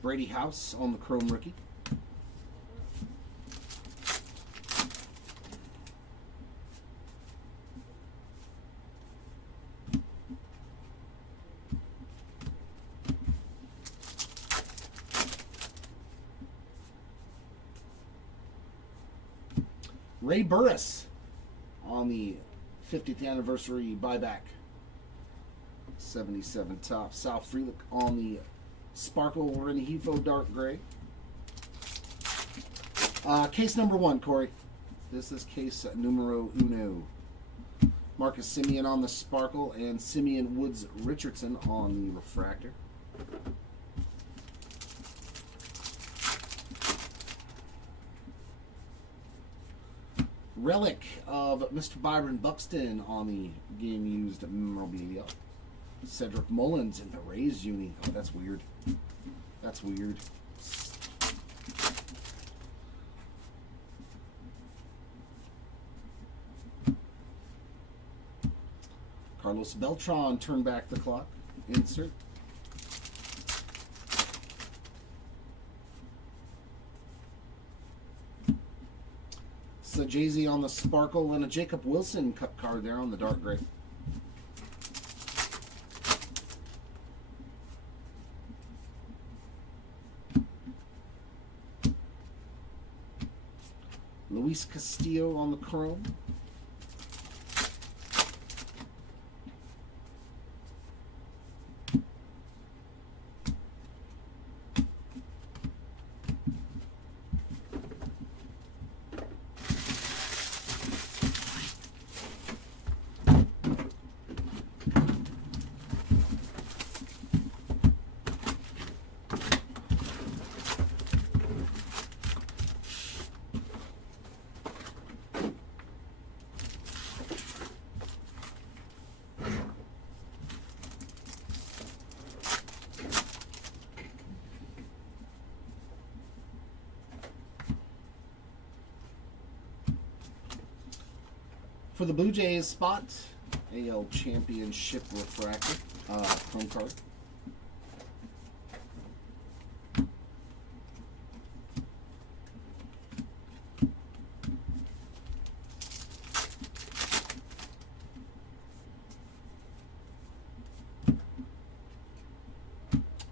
Brady House on the chrome rookie. Ray Burris on the 50th anniversary buyback. 77 top. Sal Frelick on the sparkle Renihifo dark gray. Case number 1, Corey. This is case numero uno. Marcus Simeon on the sparkle and Simeon Woods Richardson on the refractor. Relic of Mr. Byron Buxton on the game-used memorabilia. Cedric Mullins in the Rays uni. Oh, that's weird. That's weird. Carlos Beltran, turn back the clock. Insert. So Jay-Z on the sparkle and a Jacob Wilson cup card there on the dark gray. Luis Castillo on the chrome. For the Blue Jays spot, AL Championship refractor, chrome card.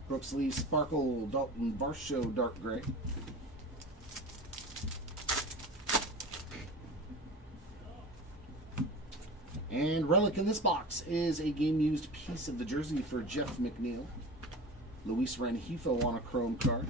Brooks Lee Sparkle Dalton Varsho Dark Gray. And relic in this box is a game-used piece of the jersey for Jeff McNeil. Luis Rengifo on a chrome card.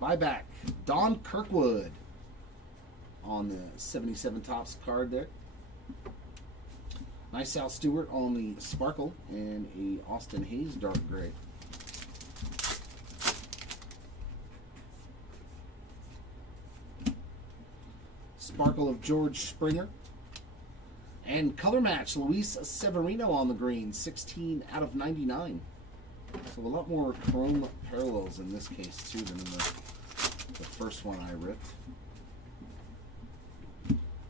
Buyback, Don Kirkwood on the 77 Topps card there. Nice Sal Stewart on the Sparkle and a Austin Hayes Dark Gray. Sparkle of George Springer. And color match, Luis Severino on the green, 16 out of 99. So a lot more chrome parallels in this case too than in the first one I ripped.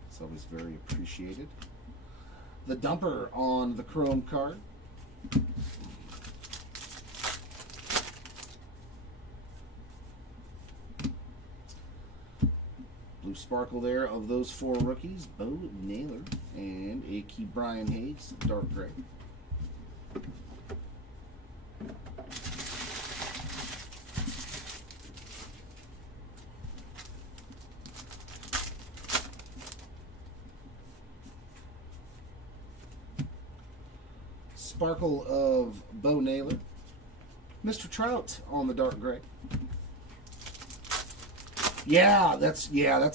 It's always very appreciated. The dumper on the chrome card. Blue sparkle there of those 4 rookies, Bo Naylor and a Key Brian Hayes Dark Gray. Sparkle of Bo Naylor. Mr. Trout on the Dark Gray. Yeah, that's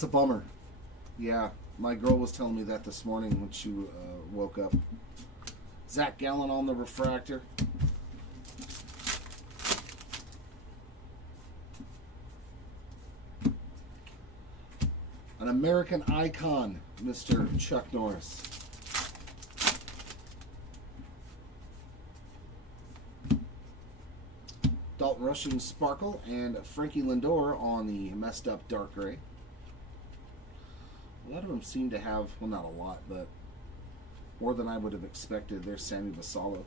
a bummer. Yeah, my girl was telling me that this morning when she woke up. Zach Gallen on the refractor. An American icon, Mr. Chuck Norris. Dalton Rushing Sparkle and Frankie Lindor on the messed up Dark Gray. A lot of them seem to have, well, not a lot, but more than I would have expected. There's Sammy Basallo.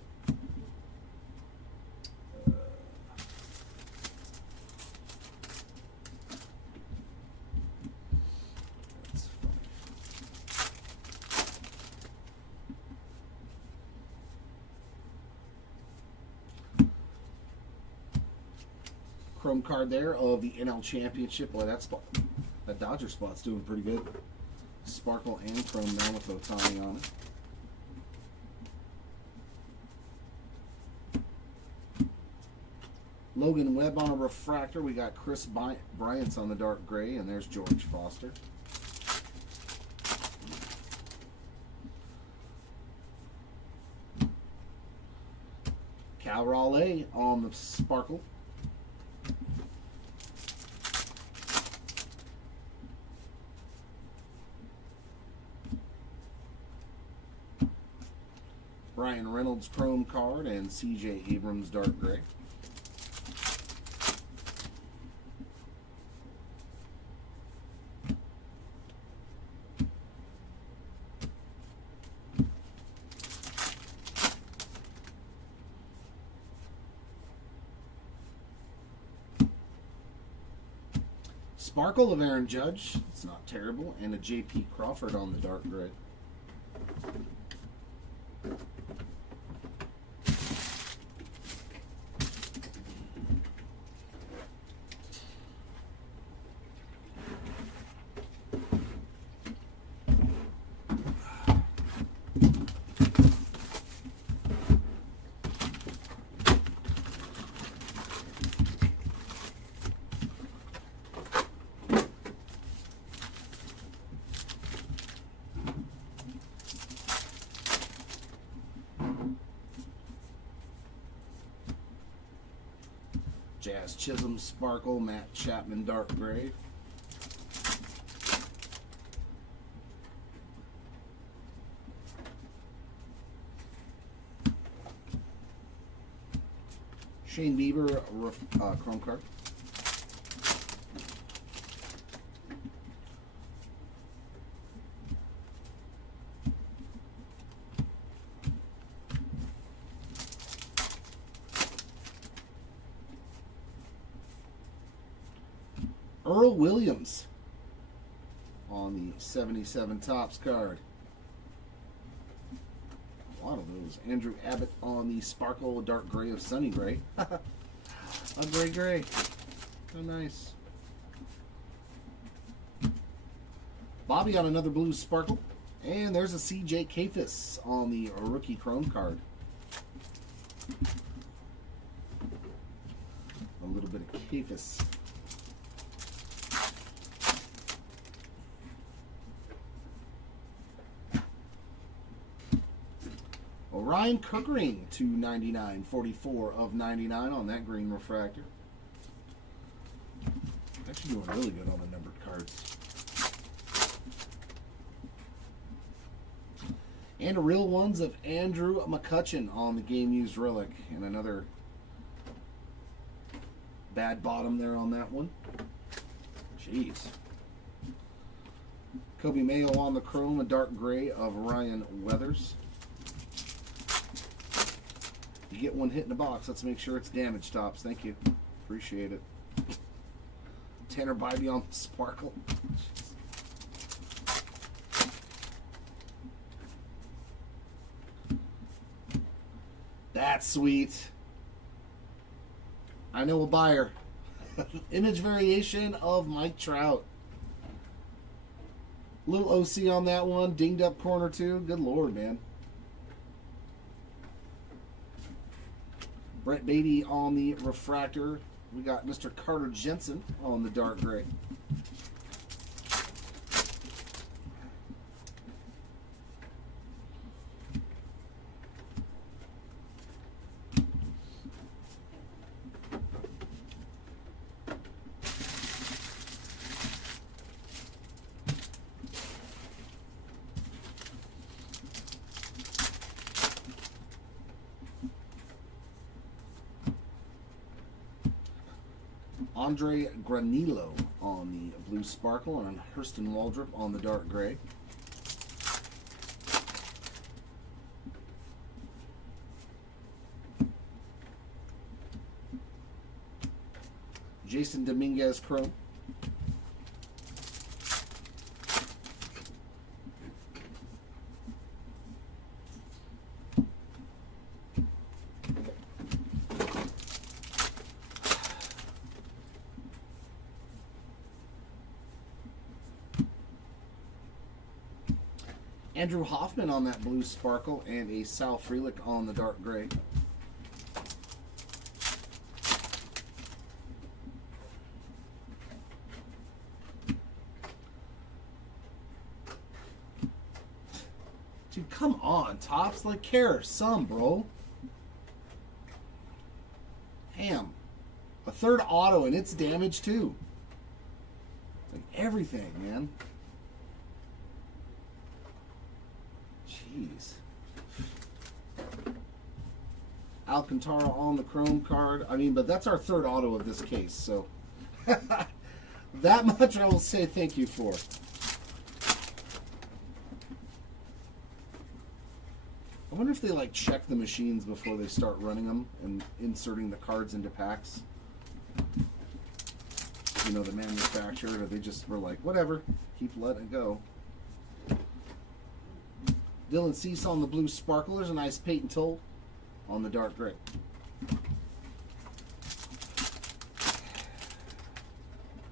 Chrome card there of the NL Championship. Boy, that Dodger spot's doing pretty good. Sparkle and chrome now with Otani on it. Logan Webb on a refractor. We got Chris Bryant's on the Dark Gray, and there's George Foster. Cal Raleigh on the Sparkle. Brian Reynolds chrome card and C.J. Abrams Dark Gray. Sparkle of Aaron Judge, it's not terrible, and a J.P. Crawford on the Dark Gray. Jazz Chisholm Sparkle, Matt Chapman Dark Gray. Shane Bieber Chrome card. Earl Williams on the 77 Topps card. A lot of those. Andrew Abbott on the Sparkle Dark Gray of Sunny Gray. A gray. Oh, nice. Bobby on another blue Sparkle. And there's a CJ Kafis on the rookie Chrome card. A little bit of Kafis. Ryan Kirkering, 299, 44 of 99 on that green refractor. Actually doing really good on the numbered cards. And a real ones of Andrew McCutchen on the game used relic. And another bad bottom there on that one. Jeez. Kobe Mayo on the chrome, a dark gray of Ryan Weathers. You get one hit in the box. Let's make sure it's damaged, Tops. Thank you. Appreciate it. Tanner Bybee on Sparkle. That's sweet. I know a buyer. Image variation of Mike Trout. Little OC on that one. Dinged up corner too. Good Lord, man. Brett Beatty on the refractor. We got Mr. Carter Jensen on the dark gray. Andre Granillo on the blue Sparkle and Hurston Waldrop on the dark gray. Jason Dominguez Chrome. Andrew Hoffman on that blue Sparkle and a Sal Frelick on the dark gray. Dude, come on, Tops. Like, care some, bro. Damn. A third auto and it's damaged too. Like everything, man. Jeez. Alcantara on the chrome card. I mean, but that's our third auto of this case, so that much I will say thank you for. I wonder if they like check the machines before they start running them and inserting the cards into packs. You know, the manufacturer, or they just were like, whatever, keep letting it go. Dylan Cease on the blue Sparkle. There's a nice Peyton Toll on the dark gray.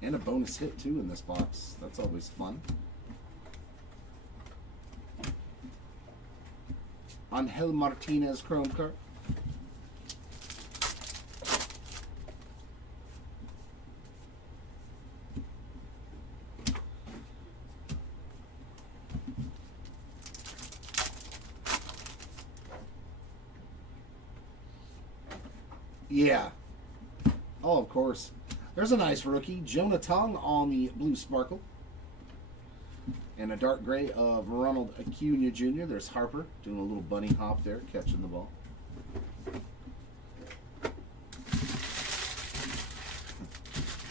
And a bonus hit too in this box. That's always fun. Angel Martinez chrome card. Yeah. Oh, of course. There's a nice rookie. Jonah Tongue on the blue sparkle. And a dark gray of Ronald Acuna Jr. There's Harper doing a little bunny hop there, catching the ball.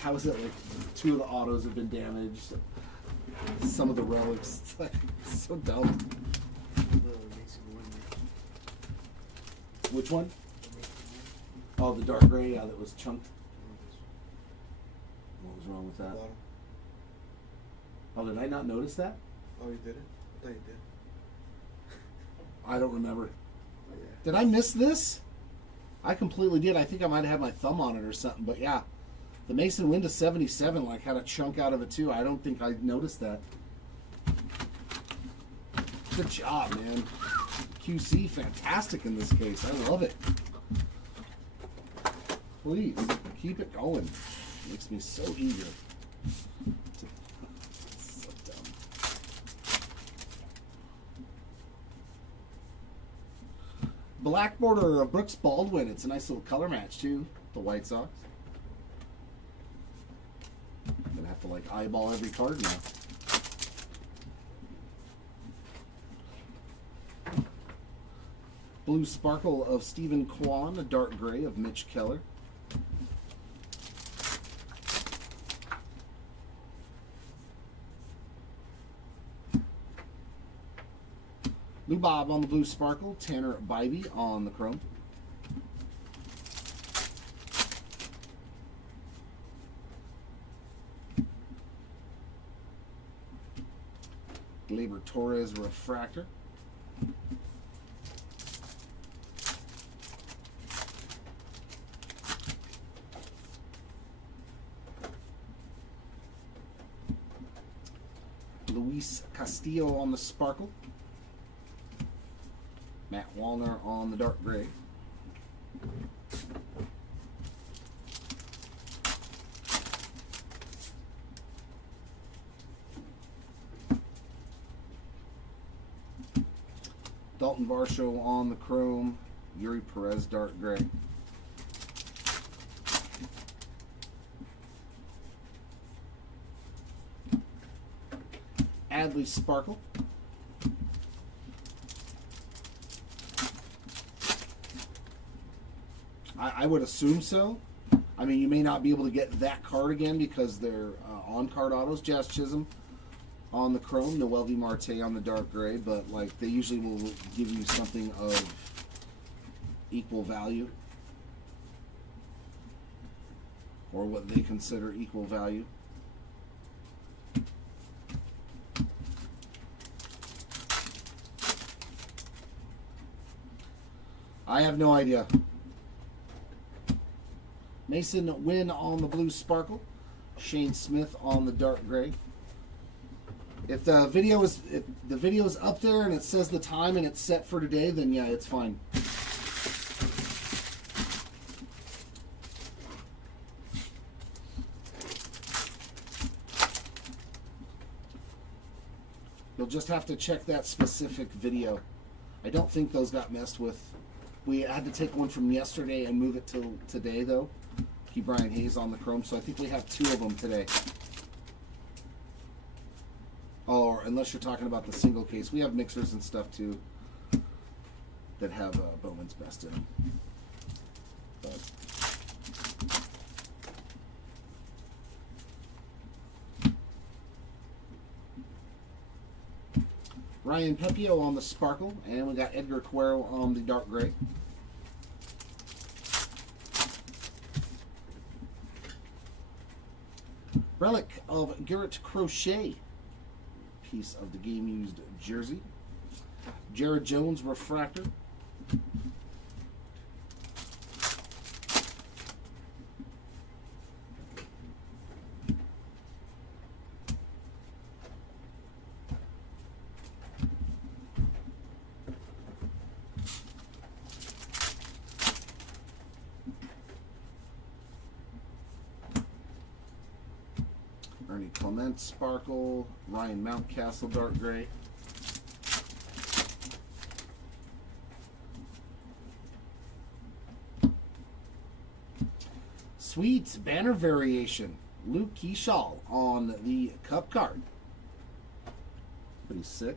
How is it like 2 of the autos have been damaged? Some of the relics. It's like it's so dumb. Which one? Oh, the dark gray, yeah, that was chunked. What was wrong with that? Oh, did I not notice that? Oh, you didn't? I thought you did. I don't remember. Oh, yeah. Did I miss this? I completely did. I think I might have had my thumb on it or something, but yeah. The Mason Wind to 77 like had a chunk out of it too. I don't think I noticed that. Good job, man. QC, fantastic in this case. I love it. Please, keep it going. Makes me so eager. So dumb. Black border of Brooks Baldwin. It's a nice little color match too. The White Sox. Gonna have to like eyeball every card now. Blue sparkle of Stephen Kwan, a dark gray of Mitch Keller. Lou Bob on the blue sparkle, Tanner Bybee on the chrome. Gleyber Torres refractor. Luis Castillo on the sparkle. Matt Wallner on the dark gray. Dalton Varsho on the chrome. Yuri Perez dark gray. Adley Sparkle. I would assume so. I mean, you may not be able to get that card again because they're on-card autos. Jazz Chisholm on the chrome, Noel V. Marte on the dark gray, but like they usually will give you something of equal value or what they consider equal value. I have no idea. Mason Wynn on the blue sparkle. Shane Smith on the dark gray. If the video is up there and it says the time and it's set for today, then yeah, it's fine. You'll just have to check that specific video. I don't think those got messed with. We had to take one from yesterday and move it to today, though. Keep Brian Hayes on the chrome, so I think we have 2 of them today. Or unless you're talking about the single case, we have mixers and stuff too that have Bowman's Best in them. But Ryan Pepio on the sparkle, and we got Edgar Cuero on the dark gray. Relic of Garrett Crochet, piece of the game-used jersey. Jared Jones refractor. Ernie Clement sparkle, Ryan Mountcastle dark gray. Sweet banner variation. Luke Keeshall on the cup card. Pretty sick.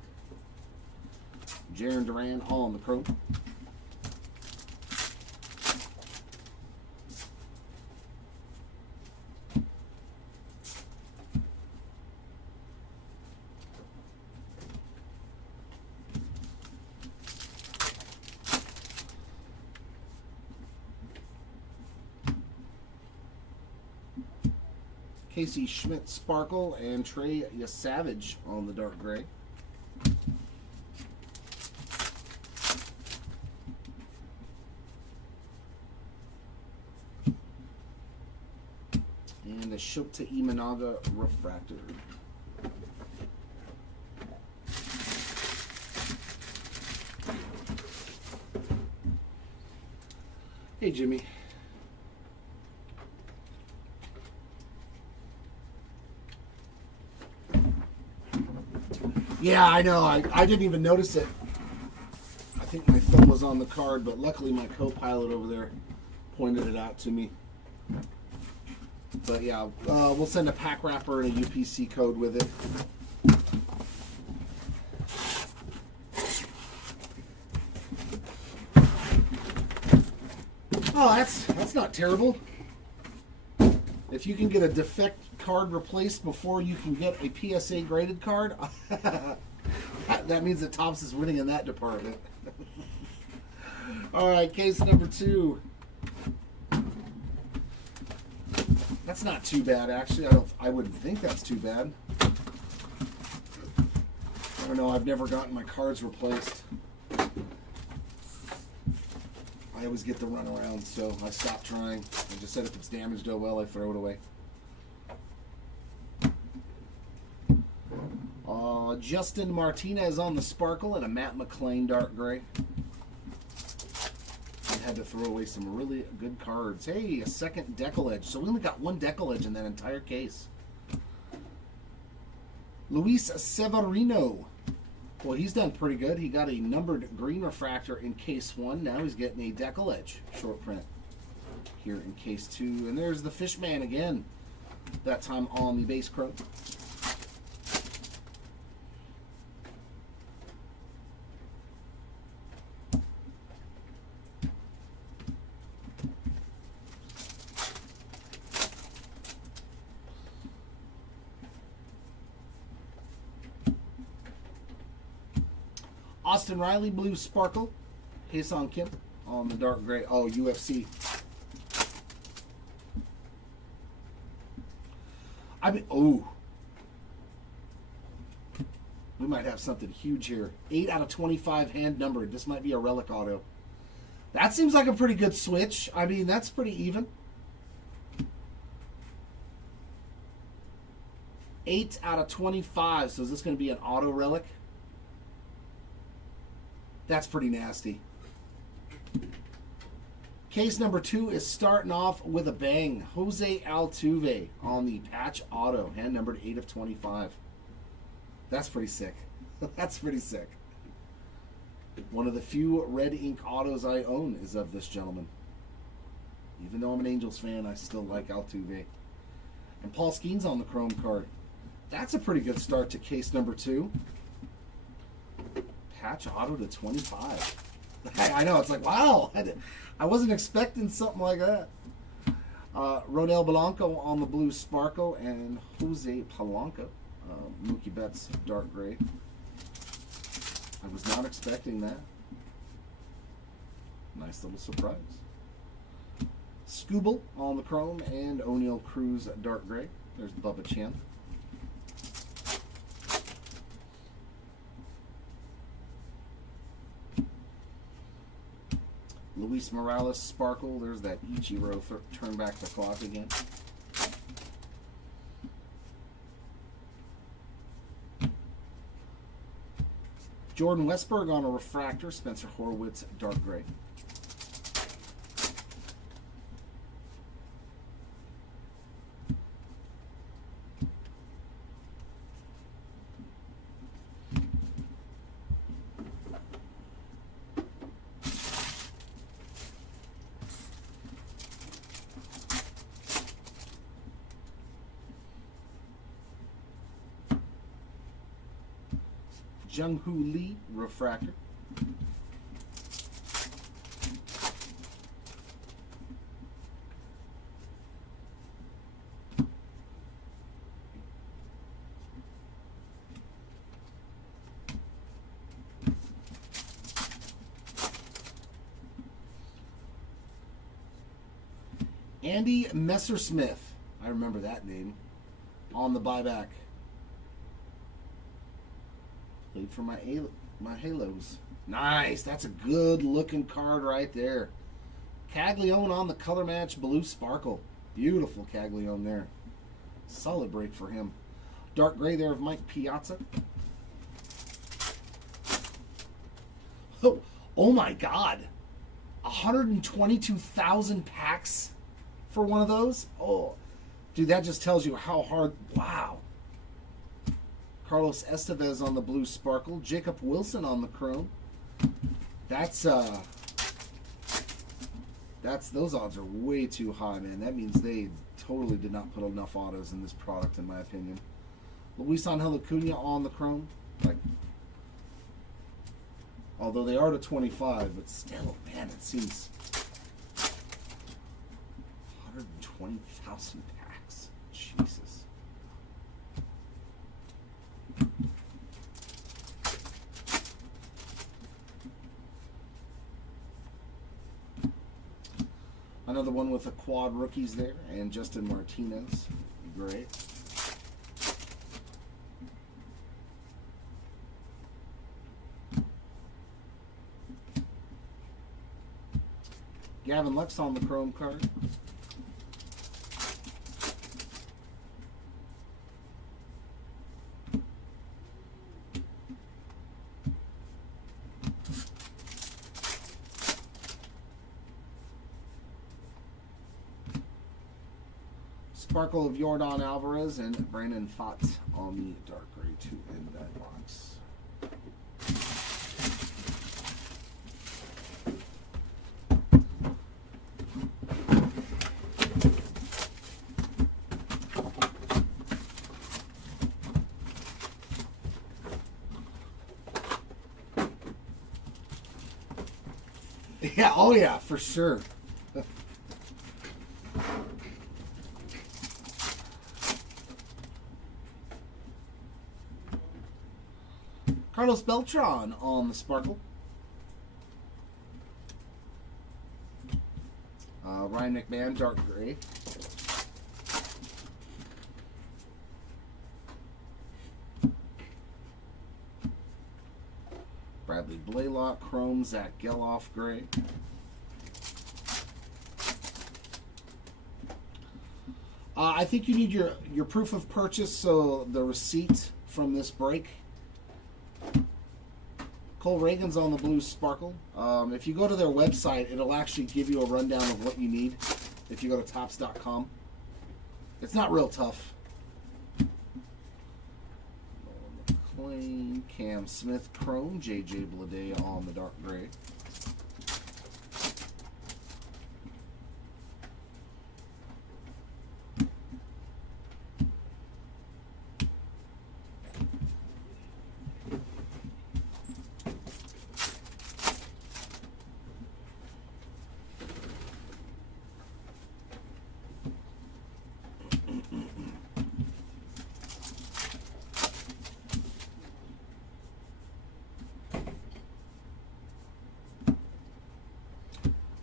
Jaron Duran on the chrome. Casey Schmidt Sparkle and Trey Savage on the dark gray. And a Shota Imanaga refractor. Hey, Jimmy. Yeah, I know. I didn't even notice it. I think my thumb was on the card, but luckily my co-pilot over there pointed it out to me. But yeah, we'll send a pack wrapper and a UPC code with it. Oh, that's not terrible. If you can get a defect card replaced before you can get a PSA graded card, that means that Topps is winning in that department. All right, case number 2. That's not too bad, actually. I wouldn't think that's too bad. I don't know. I've never gotten my cards replaced. I always get the runaround, so I stopped trying. I just said if it's damaged, oh well, I throw it away. Justin Martinez on the Sparkle and a Matt McClain dark gray. I had to throw away some really good cards. Hey, a second decal edge. So we only got one decal edge in that entire case. Luis Severino. Well, he's done pretty good. He got a numbered green refractor in case 1. Now he's getting a decal edge short print here in case 2. And there's the Fishman again. That time on the base chrome. Austin Riley, blue sparkle. Haesung Kim on the dark gray. Oh, UFC. I mean, oh. We might have something huge here. 8 out of 25 hand numbered. This might be a relic auto. That seems like a pretty good switch. I mean, that's pretty even. 8 out of 25. So is this going to be an auto relic? That's pretty nasty. Case number 2 is starting off with a bang. Jose Altuve on the patch auto, hand numbered 8 of 25. That's pretty sick. That's pretty sick. One of the few red ink autos I own is of this gentleman. Even though I'm an Angels fan, I still like Altuve. And Paul Skeens on the chrome card. That's a pretty good start to case number 2. Patch auto to 25. I know, it's like, wow. I wasn't expecting something like that. Rodel Blanco on the blue sparkle and Jose Polanco. Mookie Betts dark gray. I was not expecting that. Nice little surprise. Scooble on the chrome and O'Neal Cruz dark gray. There's Bubba Chan. Luis Morales sparkle. There's that Ichiro turn back the clock again. Jordan Westberg on a refractor. Spencer Horwitz dark gray. Jung-Hoo Lee refractor. Andy Messersmith. I remember that name. On the buyback. Played for my Halos. Nice. That's a good looking card right there. Caglione on the color match blue sparkle. Beautiful Caglione there. Solid break for him. Dark gray there of Mike Piazza. Oh my God. 122,000 packs for one of those? Oh, dude, that just tells you how hard. Wow. Carlos Estevez on the blue sparkle. Jacob Wilson on the chrome. That's those odds are way too high, man. That means they totally did not put enough autos in this product, in my opinion. Luis Angel Acuna on the chrome. Like, although they are to 25, but still, man, it seems 120,000 packs. Jesus. Another one with the quad rookies there, and Justin Martinez. Great. Gavin Lux on the chrome card. Sparkle of Jordan Alvarez and Brandon Pfaadt on the dark gray to end that box. Yeah, oh yeah, for sure. Carlos Beltran on the sparkle. Ryan McMahon, dark gray. Bradley Blaylock, chrome. Zach Geloff, gray. I think you need your proof of purchase, so the receipt from this break. Cole Reagan's on the blue sparkle. If you go to their website, it'll actually give you a rundown of what you need if you go to Topps.com. It's not real tough. McClain, Cam Smith, chrome. J.J. Bleday on the dark gray.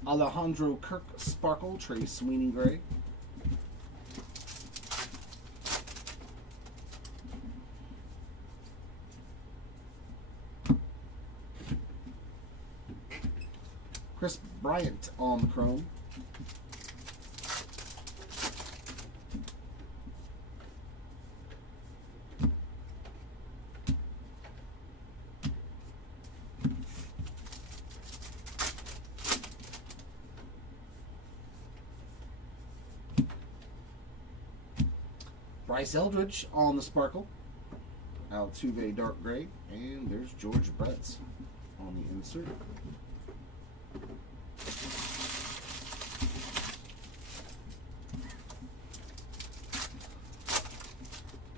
Alejandro Kirk sparkle. Trey Sweeney gray. Chris Bryant on the chrome. Bryce Eldridge on the sparkle. Altuve dark gray. And there's George Brett on the insert.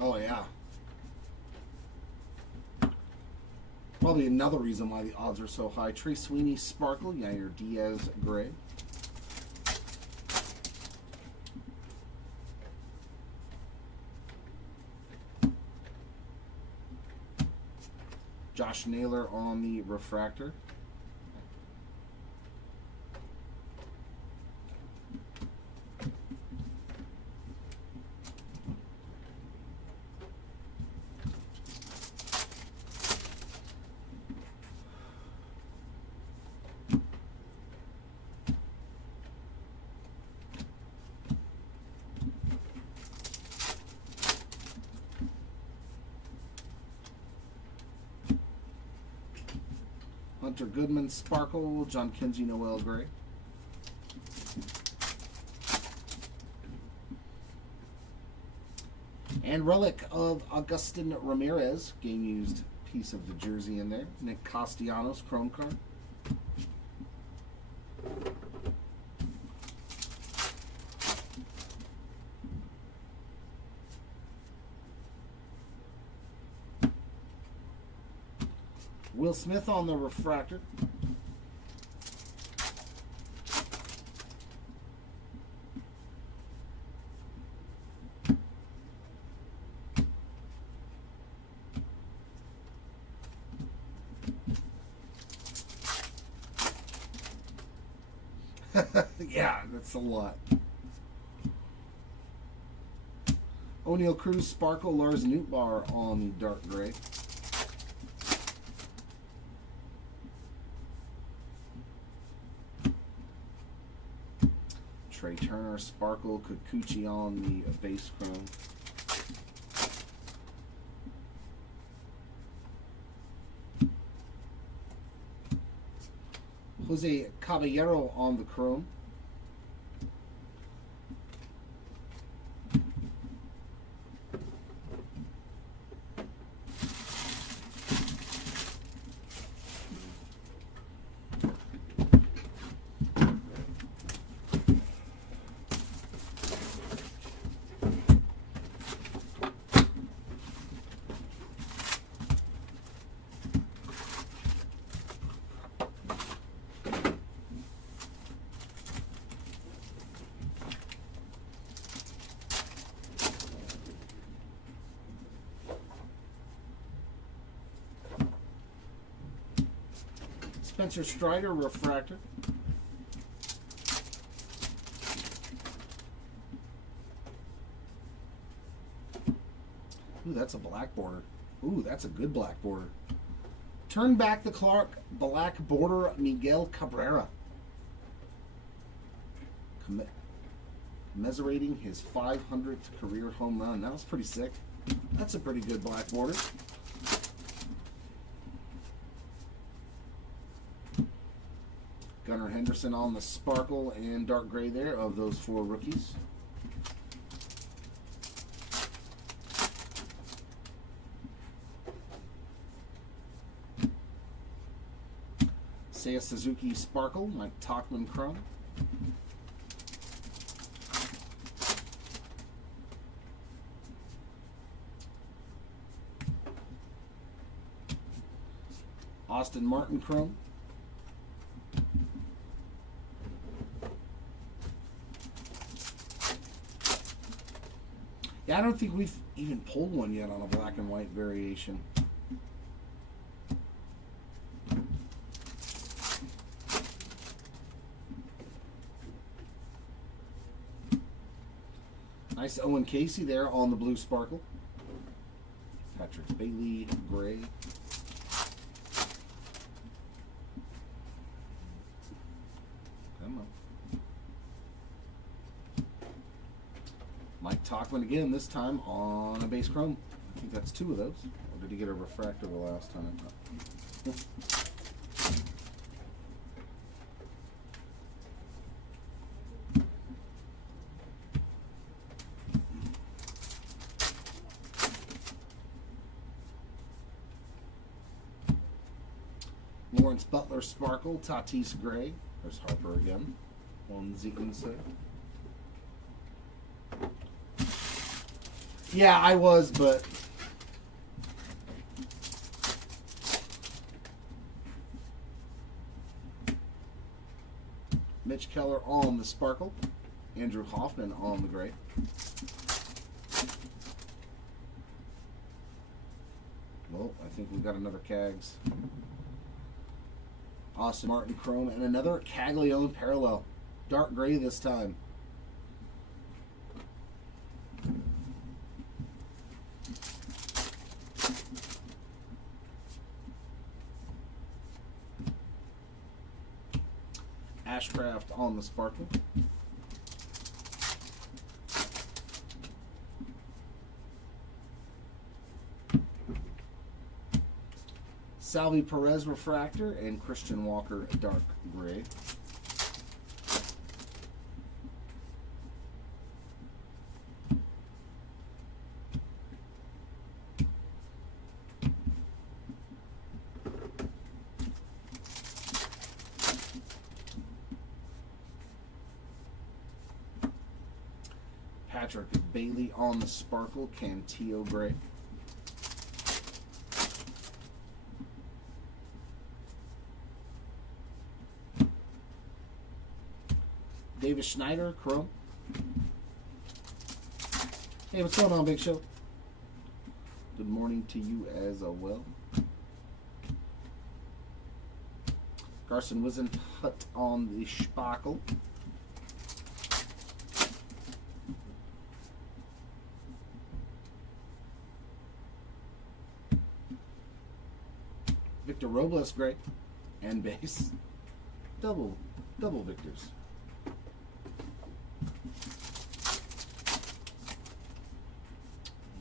Oh yeah. probably another reason why the odds are so high. Trey Sweeney Sparkle, Yair Diaz Gray. Josh Naylor on the refractor. Hunter Goodman Sparkle, John Kinsey Noel Gray. And relic of Augustin Ramirez, game used piece of the jersey in there. Nick Castellanos Chrome card. Will Smith on the refractor. Yeah, that's a lot. O'Neal Cruz Sparkle, Lars Nootbaar on the dark gray. Trey Turner Sparkle, Kikuchi on the base chrome. Jose Caballero on the chrome. Spencer Strider refractor. Ooh, that's a black border. Ooh, that's a good black border. Turn back the Clark black border, Miguel Cabrera. Commiserating his 500th career home run. That was pretty sick. That's a pretty good black border. Gunnar Henderson on the sparkle and dark gray there of those four rookies. Seiya Suzuki Sparkle, Mike Tauchman Chrome. Austin Martin Chrome. Yeah, I don't think we've even pulled one yet on a black and white variation. Nice Owen Casey there on the blue sparkle. Patrick Bailey, gray. Come on. Mike Tauchman again, this time on a base chrome. I think that's two of those. Or did he get a refractor the last time? Lawrence Butler Sparkle, Tatis Gray. There's Harper again on the inside. Yeah, I was, but Mitch Keller on the sparkle. Andrew Hoffman on the gray. Well, I think we've got another Cags. Austin Martin chrome and another Caglione parallel. Dark gray this time. Ashcraft on the sparkle. Salvi Perez refractor and Christian Walker dark gray. Patrick Bailey on the sparkle, Cantillo gray. David Schneider, chrome. Hey, what's going on, Big Show? Good morning to you as well. Carson Wisenhut on the sparkle. Victor Robles gray and base. Double Victors.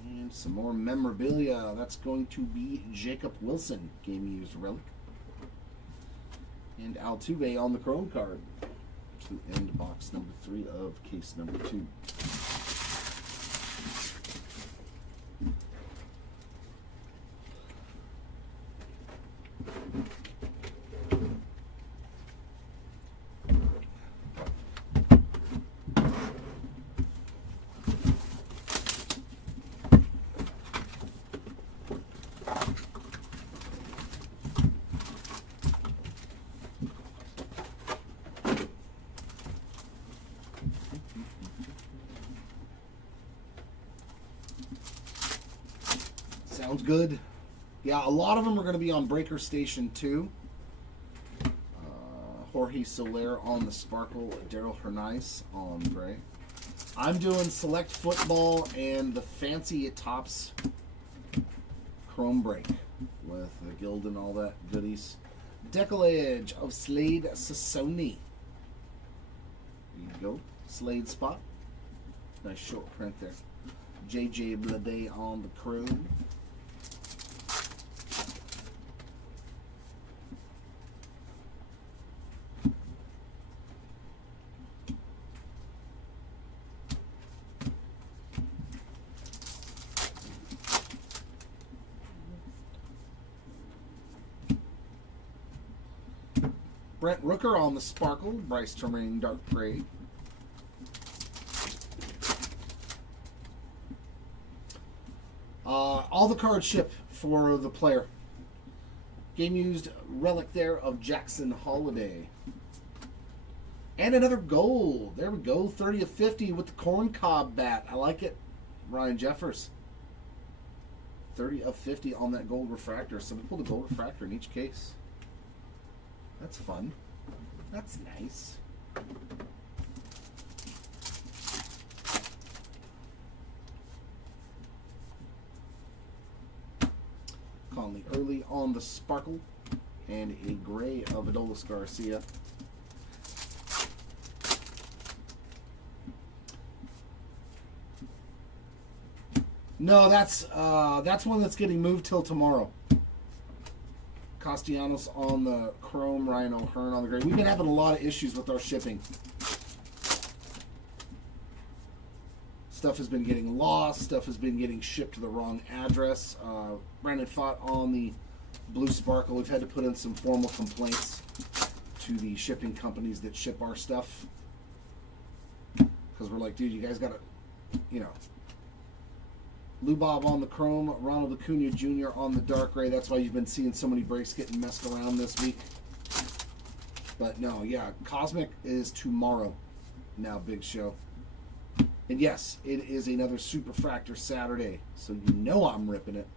And some more memorabilia. That's going to be Jacob Wilson, game used relic. And Altuve on the chrome card to end box number 3 of case number 2. Sounds good. Yeah, a lot of them are going to be on Breaker Station 2. Jorge Soler on the sparkle, Daryl Hernandez on gray. I'm doing Select Football and the Fancy Tops Chrome Break with the Guild and all that goodies. Decollage of Slade Sassoni. There you go. Slade spot. Nice short print there. JJ Bleday on the chrome. Brent Rooker on the sparkle, Bryce Terrain dark gray. All the cards ship for the player. Game used relic there of Jackson Holiday. And another gold. There we go. 30 of 50 with the corn cob bat. I like it. Ryan Jeffers. 30 of 50 on that gold refractor. So we pulled a gold refractor in each case. That's fun. That's nice. Conley early on the sparkle and a gray of Adolis Garcia. No, that's one that's getting moved till tomorrow. Castellanos on the chrome, Ryan O'Hearn on the gray. We've been having a lot of issues with our shipping. Stuff has been getting lost. Stuff has been getting shipped to the wrong address. Brandon Fott on the blue sparkle. We've had to put in some formal complaints to the shipping companies that ship our stuff. Because we're like, dude, you guys got to, you know. Lou Bob on the chrome, Ronald Acuna Jr. on the dark gray. That's why you've been seeing so many breaks getting messed around this week. But no, yeah, Cosmic is tomorrow. Now, Big Show. And yes, it is another Superfractor Saturday, so you know I'm ripping it.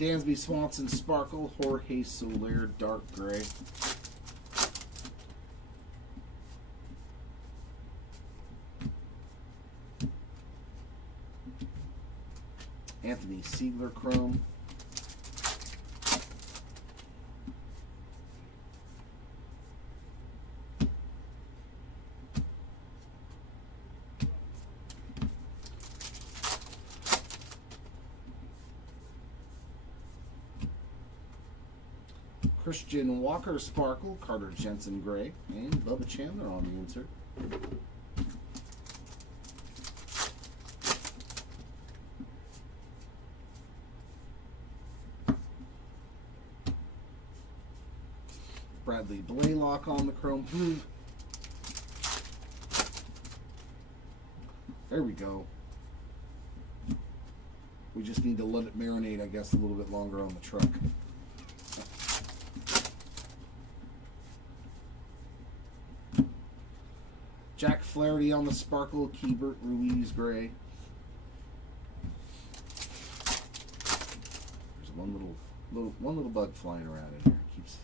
Dansby Swanson Sparkle, Jorge Soler Dark Gray. Anthony Siegler Chrome. Christian Walker Sparkle, Carter Jensen Gray, and Bubba Chandler on the insert. Bradley Blaylock on the chrome. There we go. We just need to let it marinate, I guess, a little bit longer on the truck. Jack Flaherty on the Sparkle, Keibert Ruiz Gray. There's one little bug flying around in here. It keeps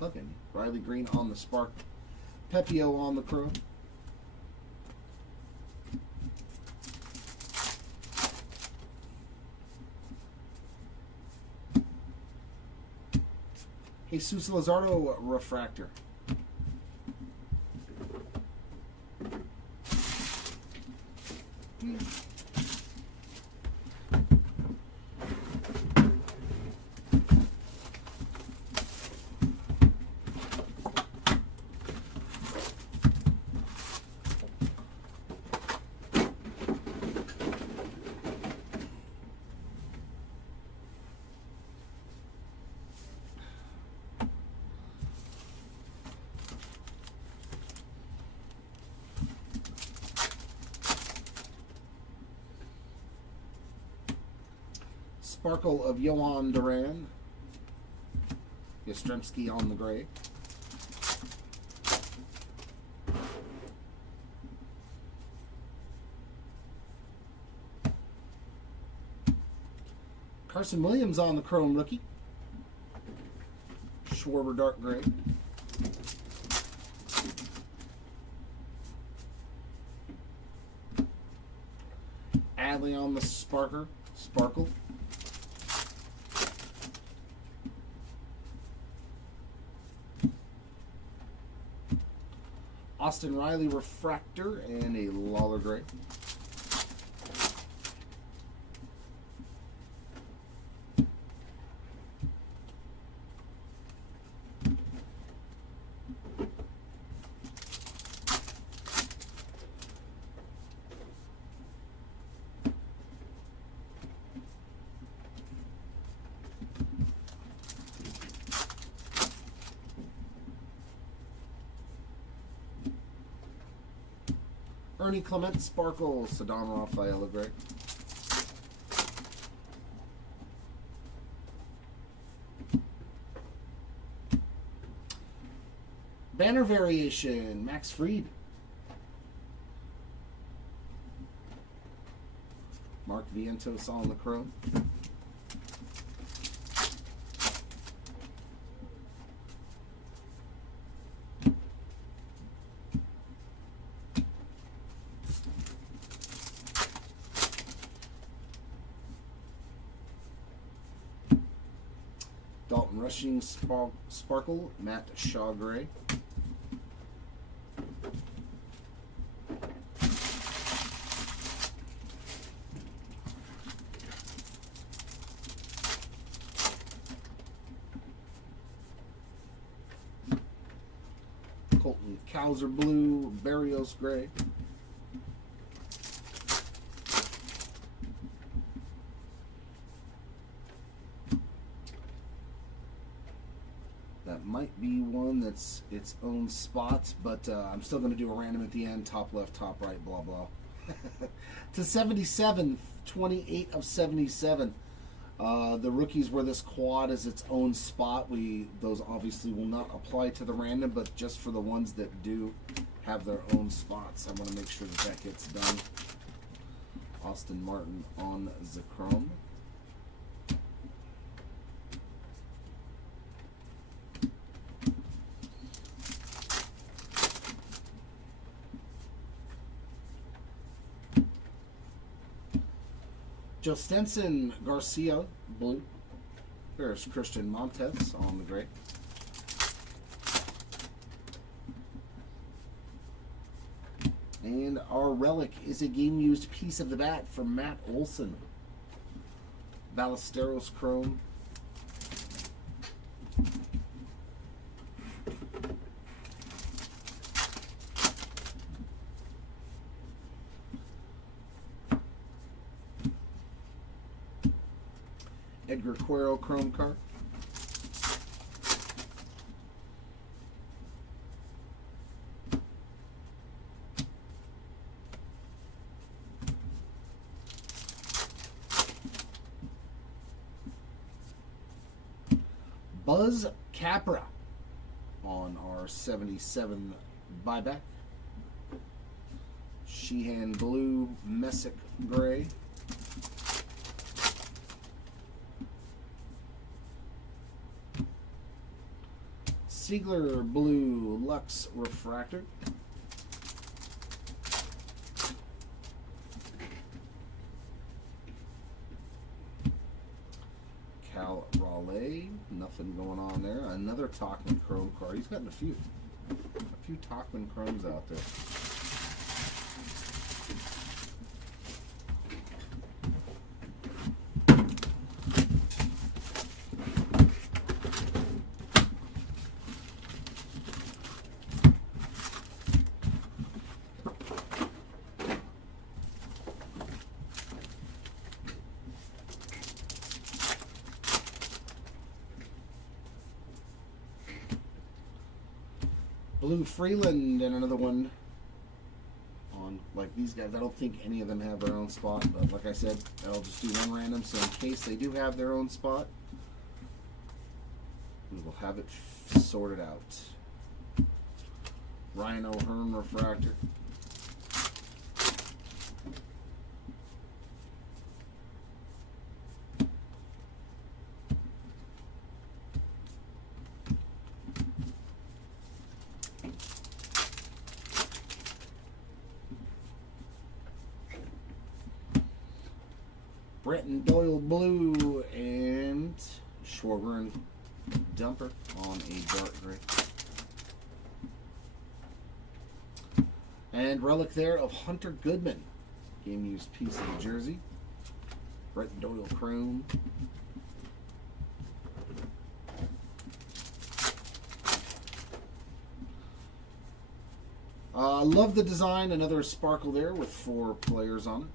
bugging. Riley Green on the Spark, Pepio on the Chrome. Jesus Luzardo Refractor. Sparkle of Johan Duran. Yastrzemski on the gray. Carson Williams on the chrome rookie. Schwarber dark gray. Adley on the Sparkle. Austin Riley Refractor and a Lawler Gray. Ernie Clement Sparkle, Saddam Rafaela Gray. Banner variation, Max Fried. Mark Vientos on the chrome. Dalton Rushing Sparkle, Matt Shaw Gray. Colton Cowser blue, Barrios gray. That might be one that's its own spot, but I'm still going to do a random at the end. Top left, top right, blah, blah. To 77, 28 of 77. The rookies where this quad is its own spot. Those obviously will not apply to the random, but just for the ones that do have their own spots, I want to make sure that gets done. Austin Martin on the chrome. Jostensen Garcia, blue. There's Christian Montes on the gray. And our relic is a game-used piece of the bat from Matt Olson. Ballesteros chrome. Edgar Quero chrome card. Buzz Capra on our 77 buyback. Sheehan blue, Messick gray. Siegler blue, Lux refractor. Cal Raleigh, nothing going on there. Another Tachman chrome card. He's gotten a few Tachman chromes out there. Blue Freeland and another one on like these guys. I don't think any of them have their own spot, but like I said, I'll just do one random. So in case they do have their own spot, we will have it sorted out. Ryan O'Hearn refractor. Bretton Doyle blue and Schwarber Dumper on a dark gray. And relic there of Hunter Goodman. Game used piece of the jersey. Bretton Doyle chrome. Love the design. Another sparkle there with 4 players on it.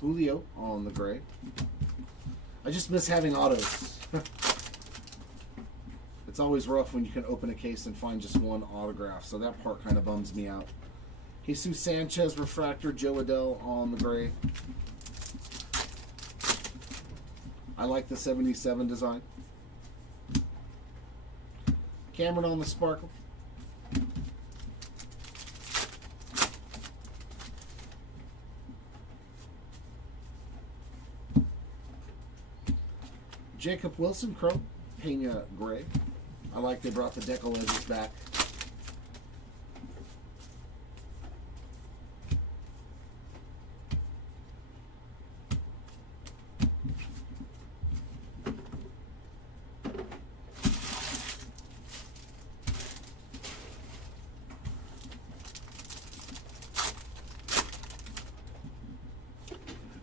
Julio on the gray. I just miss having autos. It's always rough when you can open a case and find just one autograph, so that part kind of bums me out. Jesus Sanchez refractor, Joe Adell on the gray. I like the 77 design. Cameron on the sparkle. Jacob Wilson, chrome, Pena gray. I like they brought the decal edges back.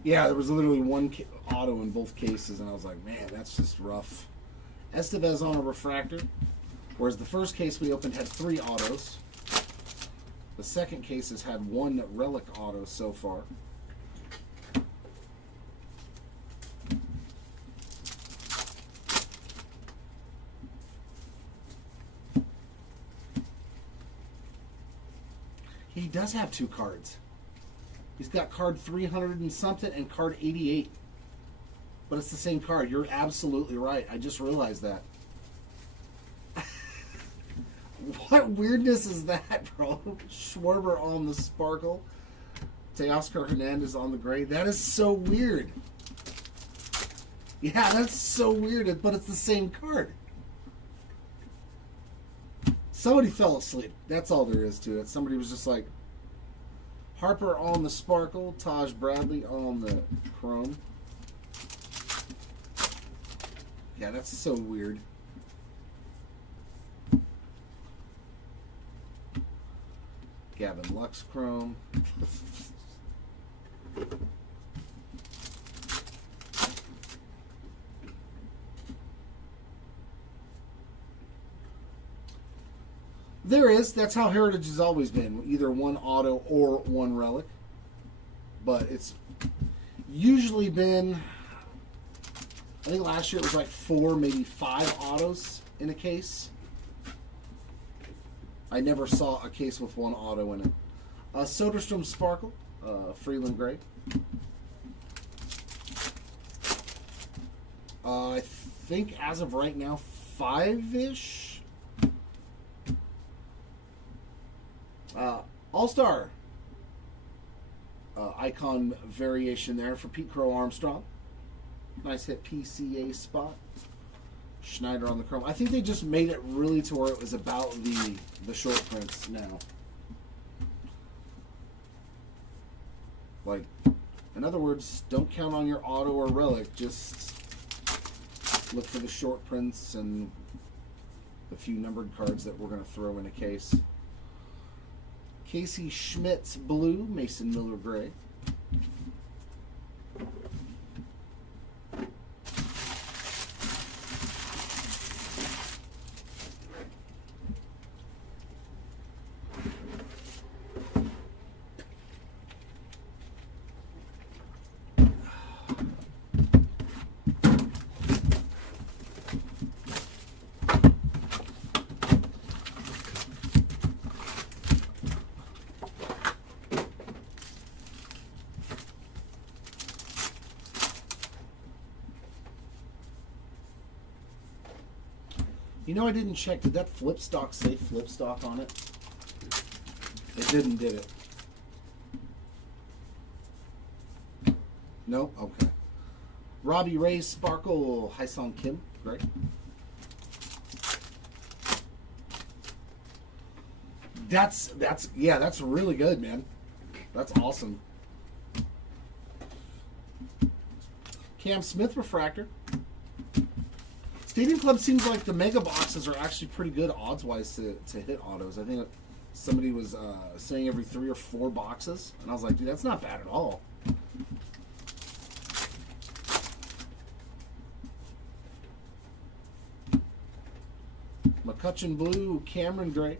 Yeah, there was literally one auto in both cases, and I was like, man, that's just rough. Estevez on a refractor. Whereas the first case we opened had 3 autos. The second case has had 1 relic auto so far. He does have 2 cards. He's got card 300 and something and card 88. But it's the same card. You're absolutely right. I just realized that. What weirdness is that, bro? Schwarber on the sparkle. Teoscar Hernandez on the gray. That is so weird. Yeah, that's so weird, but it's the same card. Somebody fell asleep. That's all there is to it. Somebody was just like, Harper on the sparkle, Taj Bradley on the chrome. Yeah, that's so weird. Gavin Lux chrome. There is. That's how Heritage has always been. Either 1 auto or 1 relic. But it's usually been, I think last year it was like 4, maybe 5 autos in a case. I never saw a case with 1 auto in it. Soderstrom Sparkle, Freeland Gray. I think as of right now, 5-ish. All-Star icon variation there for Pete Crow Armstrong. Nice hit PCA spot. Schneider on the chrome. I think they just made it really to where it was about the short prints now. Like, in other words, don't count on your auto or relic. Just look for the short prints and the few numbered cards that we're going to throw in a case. Casey Schmidt's blue, Mason Miller gray. You know, I didn't check. Did that flip stock say flip stock on it? It didn't, did it? Nope. Okay. Robbie Ray Sparkle, Haesung Kim. Great. That's really good, man. That's awesome. Cam Smith Refractor. Stadium Club seems like the mega boxes are actually pretty good odds-wise to hit autos. I think somebody was saying every 3 or 4 boxes, and I was like, dude, that's not bad at all. McCutcheon Blue, Cameron Gray.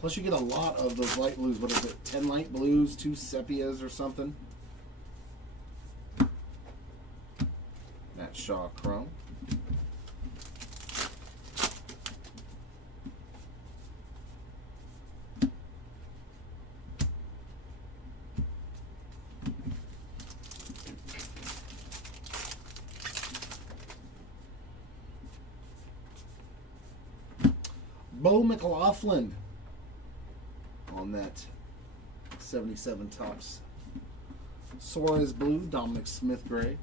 Plus you get a lot of those light blues. What is it, 10 light blues, 2 sepias or something? Shaw Chrome. Bo McLaughlin on that 77 Topps. Suarez Blue, Dominic Smith Gray.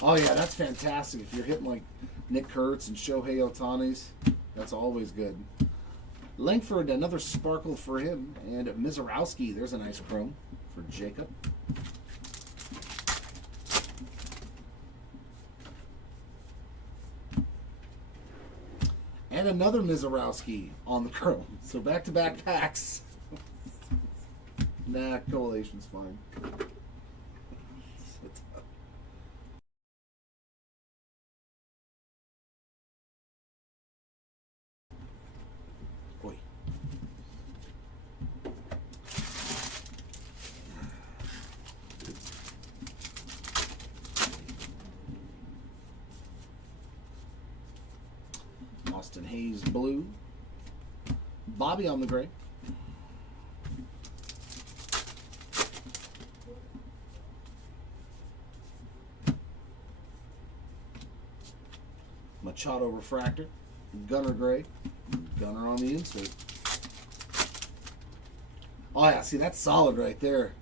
Oh yeah, that's fantastic. If you're hitting like Nick Kurtz and Shohei Ohtani's, that's always good. Langford, another sparkle for him. And Mizorowski, there's a nice chrome for Jacob. And another Mizorowski on the chrome. So back-to-back packs. Nah, collation's fine. Austin Hayes blue. Bobby on the gray. Machado refractor. Gunner gray. Gunner on the insert. Oh yeah, see, that's solid right there.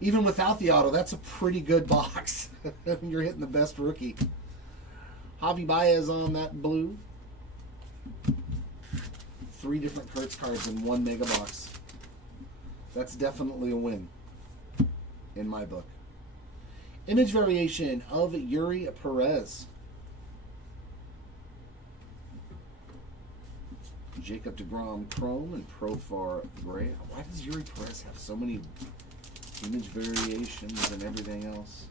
Even without the auto, that's a pretty good box. You're hitting the best rookie. Javi Baez on that blue. 3 different Kurtz cards in 1 mega box. That's definitely a win in my book. Image variation of Yuri Perez. Jacob deGrom Chrome and Profar Gray. Why does Yuri Perez have so many image variations and everything else?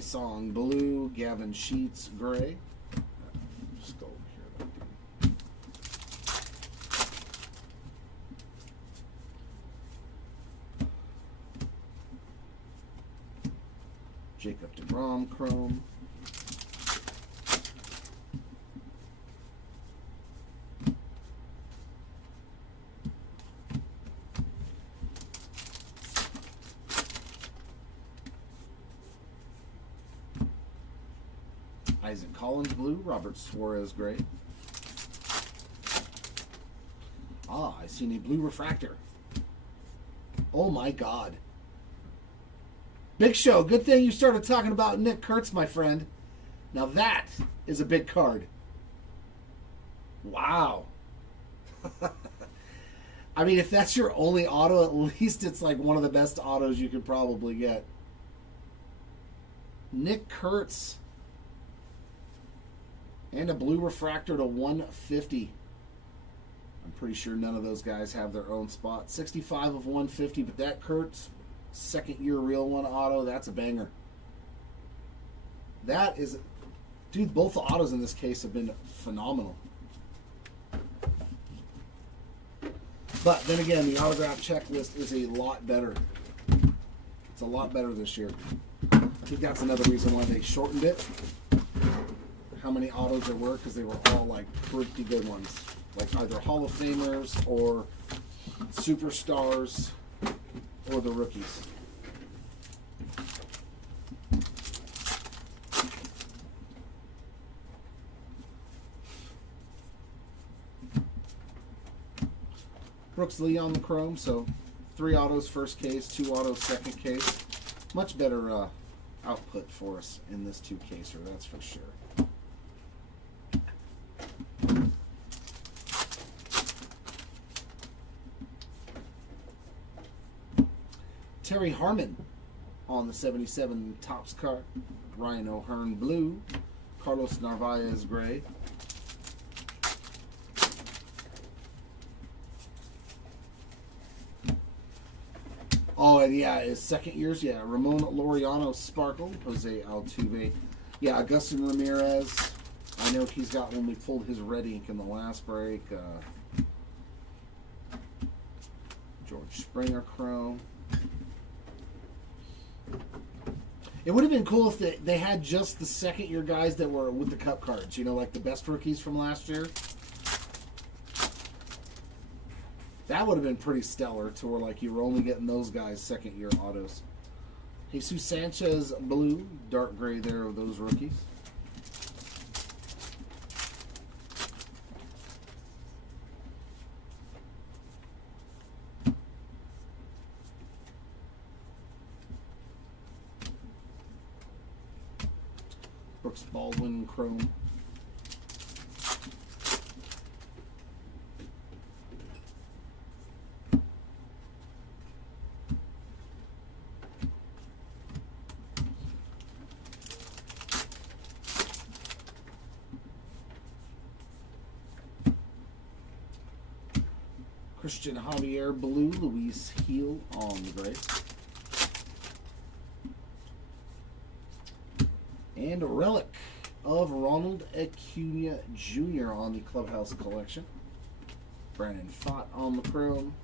Song blue, Gavin Sheets gray. Just go over here. Jacob deGrom chrome. Isaac Collins blue, Robert Suarez gray. Ah, I seen a blue refractor. Oh my God. Big Show, good thing you started talking about Nick Kurtz, my friend. Now that is a big card. Wow. I mean, if that's your only auto, at least it's like one of the best autos you could probably get. Nick Kurtz. And a blue refractor to 150. I'm pretty sure none of those guys have their own spot. 65 of 150, but that Kurtz, second year real one auto, that's a banger. That is, dude, both the autos in this case have been phenomenal. But then again, the autograph checklist is a lot better. It's a lot better this year. I think that's another reason why they shortened it. How many autos there were, because they were all like pretty good ones, like either Hall of Famers or superstars or the rookies. Brooks Lee on the chrome, so 3 autos first case, 2 autos second case. Much better output for us in this 2-caser, that's for sure. Terry Harmon on the 77 Topps card. Ryan O'Hearn blue. Carlos Narvaez gray. Oh, and yeah, his second years, yeah. Ramon Laureano Sparkle. Jose Altuve. Yeah, Agustin Ramirez. I know he's got one. We pulled his red ink in the last break. George Springer chrome. It would have been cool if they had just the second year guys that were with the cup cards, you know, like the best rookies from last year. That would have been pretty stellar to where like you were only getting those guys second year autos. Jesus Sanchez blue, dark gray there of those rookies. Brooks Baldwin chrome. Christian Javier blue, Luis Heel on the gray. And a relic of Ronald Acuna Jr. on the Clubhouse Collection. Brandon Pfaadt on the chrome.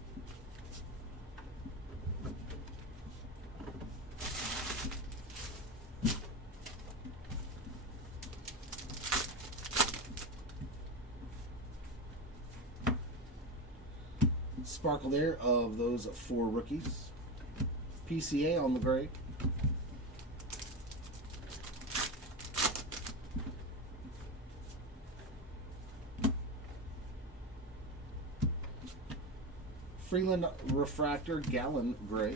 Sparkle there of those 4 rookies. PCA on the gray. Freeland Refractor Gallon gray.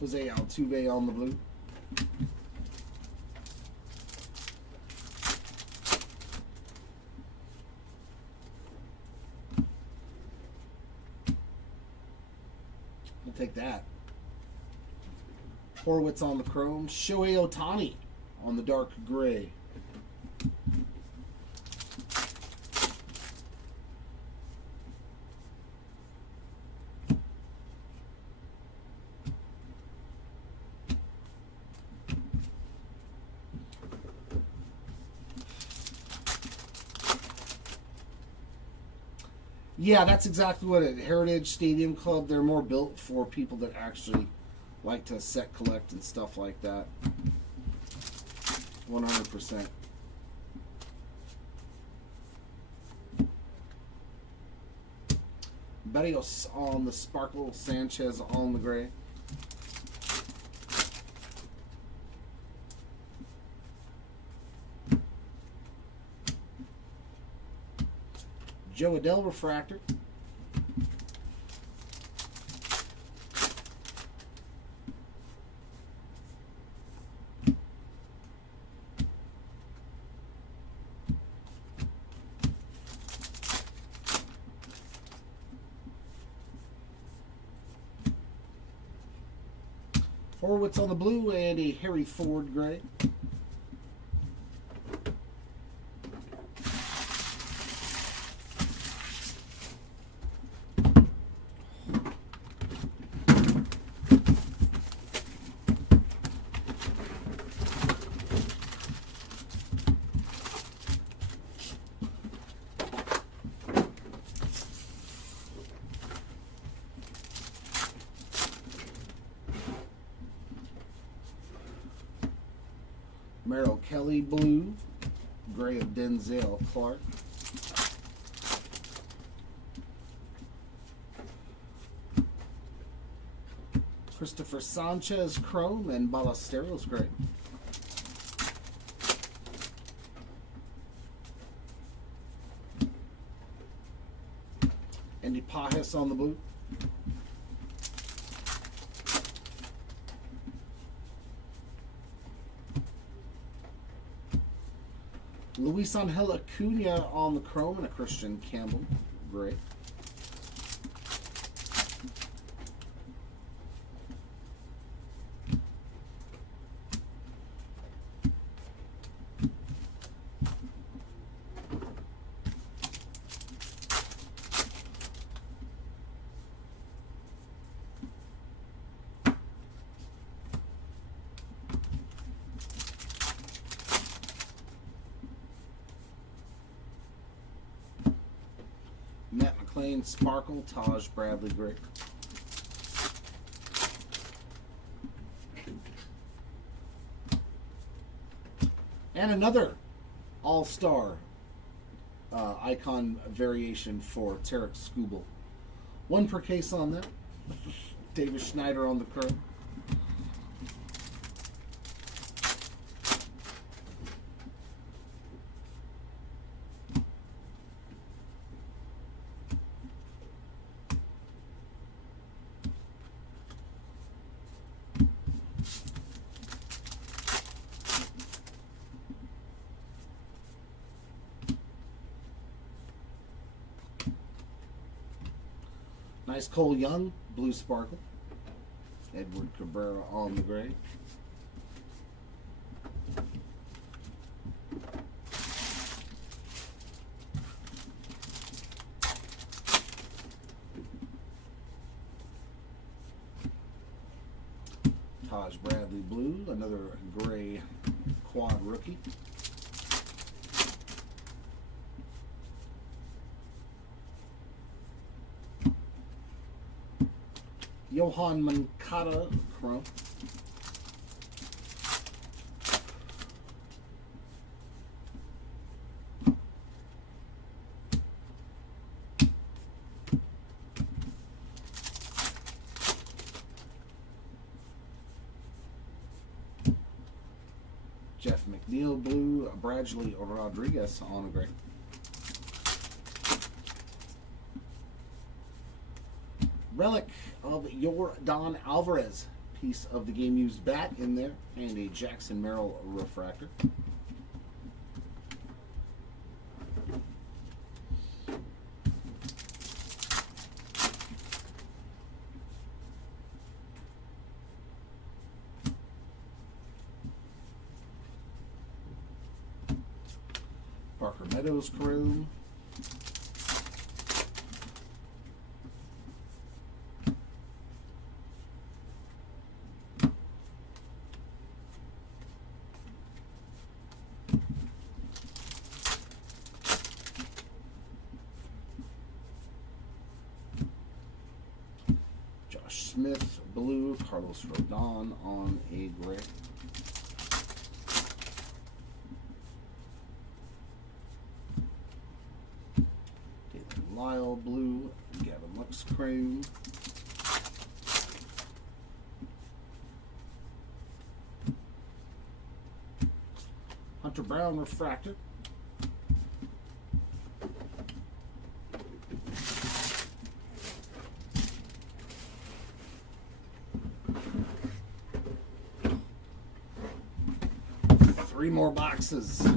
Jose Altuve on the blue. We'll take that. Horwitz on the chrome. Shohei Ohtani on the dark gray. Yeah, that's exactly what it. Heritage Stadium Club, they're more built for people that actually like to set, collect, and stuff like that. 100%. Berrios on the sparkle, Sanchez on the gray. Joe Adell refractor. Horwitz on the blue and a Harry Ford gray. Merrill Kelly blue, gray of Denzel Clark. Christopher Sanchez chrome and Ballesteros gray. Andy Pajes on the blue. Luis Angel Acuna on the chrome and a Christian Campbell gray. Matt McLean sparkle, Taj Bradley gray. And another all-star icon variation for Tarek Skubal. 1 per case on that. David Schneider on the chrome. Nice Cole Young, blue sparkle. Edward Cabrera on the gray. Taj Bradley blue, another gray quad rookie. Johan Moncada chrome. Jeff McNeil blue, Bradley Rodriguez on a gray. Relic of your Don Alvarez, piece of the game used bat in there, and a Jackson Merrill refractor. Parker Meadows chrome. Josh Smith blue, Carlos Rodon on a gray. Lyle blue, Gavin Lux chrome. Hunter Brown refractor. Three more boxes.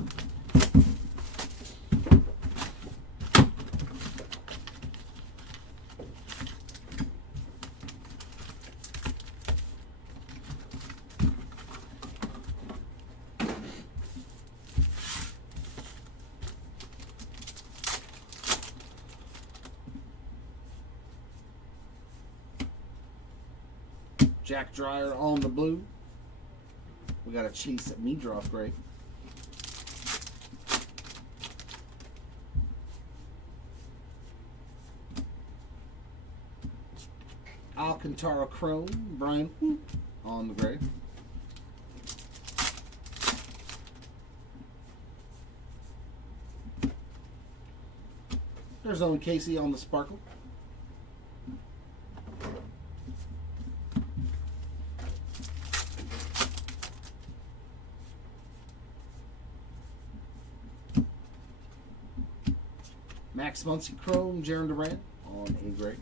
Jack Dreyer on the blue. We got a Chase Meadroff gray. Alcantara chrome, Brian on the gray. There's Owen Casey on the sparkle. Max Muncy chrome, Jaron Durant on a gray.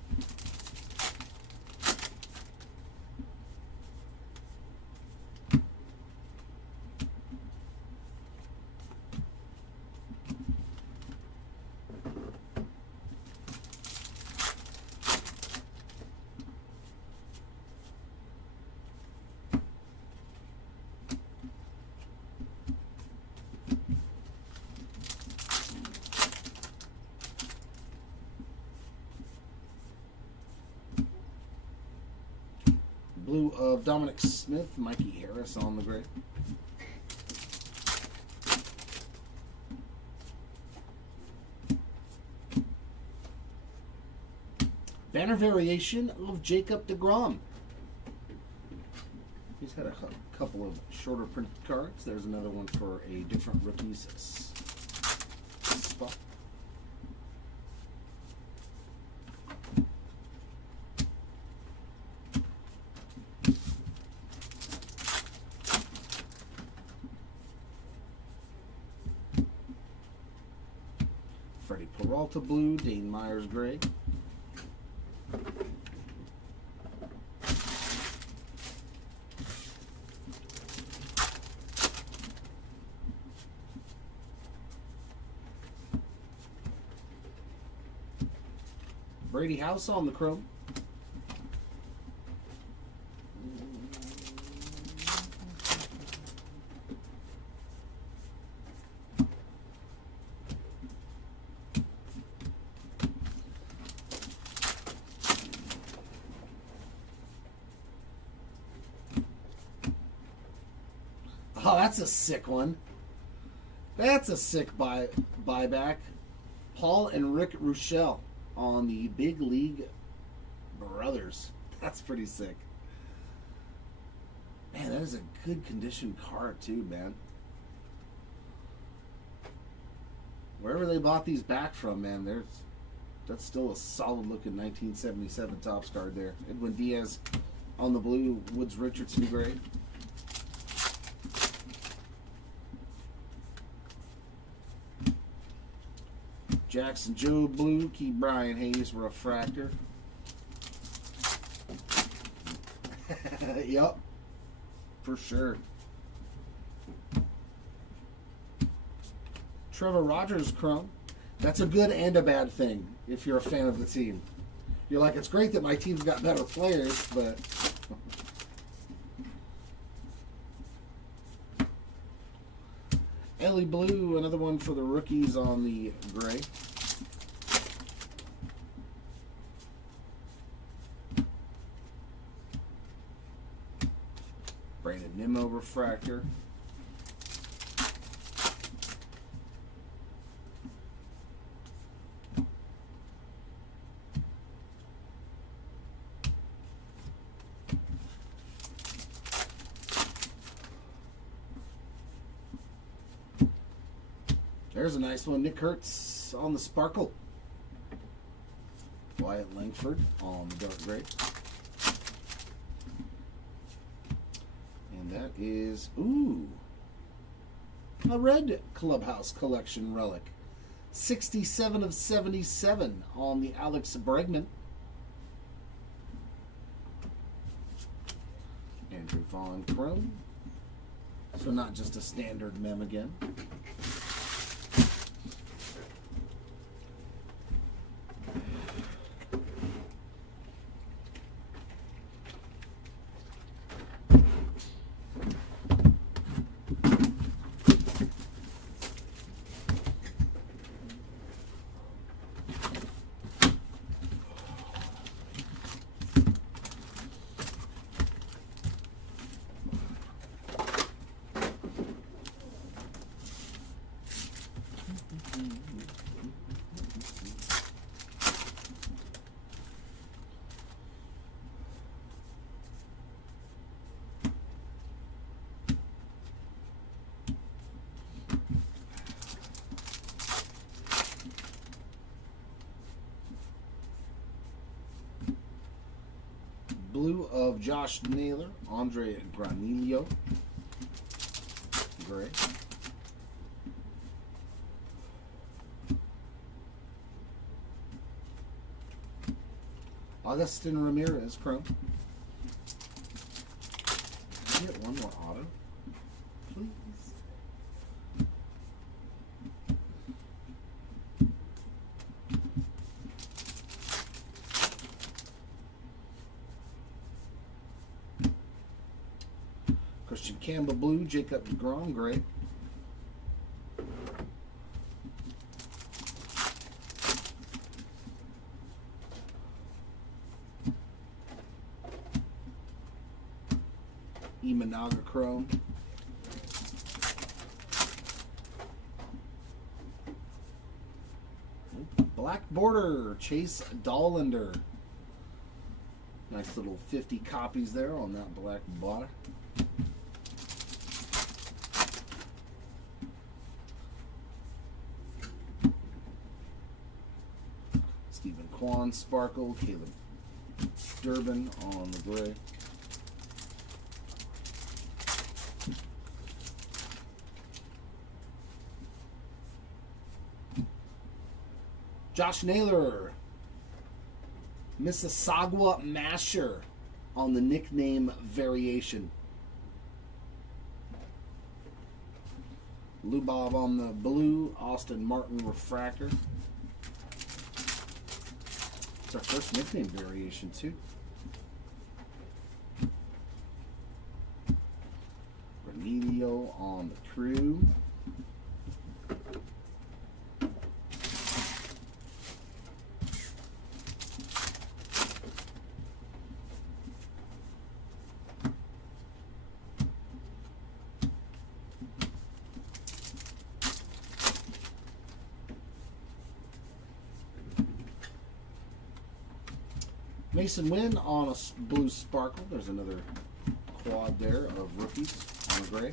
Blue of Dominic Smith, Mikey Harris on the gray. Banner variation of Jacob deGrom. He's had a couple of shorter printed cards. There's another one for a different rookies spot. Freddie Peralta blue, Dane Myers gray. Brady House on the chrome. Oh, that's a sick one. That's a sick buyback. Paul and Rick Rochelle on the Big League Brothers. That's pretty sick. Man, that is a good condition card too, man. Wherever they bought these back from, man, that's still a solid looking 1977 Topps card there. Edwin Diaz on the blue, Woods Richardson gray. Jackson Joe blue, Key Brian Hayes refractor. Yup, for sure. Trevor Rogers chrome. That's a good and a bad thing if you're a fan of the team. You're like, it's great that my team's got better players, but Ellie Blue, another one for the rookies on the gray. Brandon Nimmo refractor. There's a nice one. Nick Hertz on the sparkle. Wyatt Langford on the dark gray. And that is, ooh, a red Clubhouse Collection relic. 67 of 77 on the Alex Bregman. Andrew Vaughn chrome. So not just a standard mem again. Blue of Josh Naylor, Andre Granillo, gray. Augustin Ramirez, chrome. Can I get one more auto, please? Christian Campbell blue, Jacob DeGrom gray. Imanaga chrome. Black border, Chase Dollander. Nice little 50 copies there on that black border. Stephen Kwan sparkle, Caleb Durbin on the gray. Josh Naylor, Mississauga Masher on the nickname variation. Lou Bob on the blue, Austin Martin refractor. It's our first nickname variation too. Remedial on the crew. Mason Wynn on a blue sparkle. There's another quad there of rookies on a gray.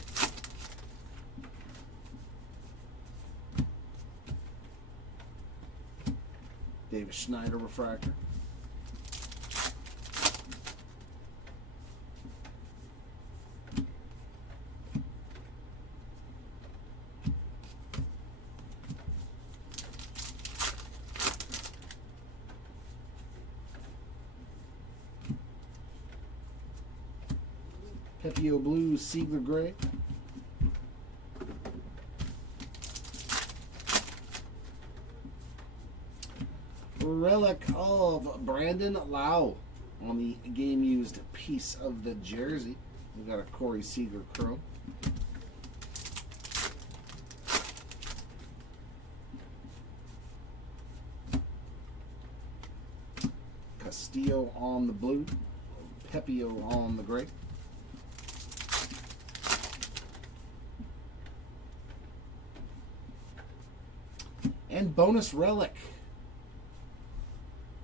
David Schneider refractor. Pepio Blue, Siegler Gray. Relic of Brandon Lau on the game used piece of the jersey. We got a Corey Seager chrome. Castillo on the blue. Pepio on the gray. And bonus relic.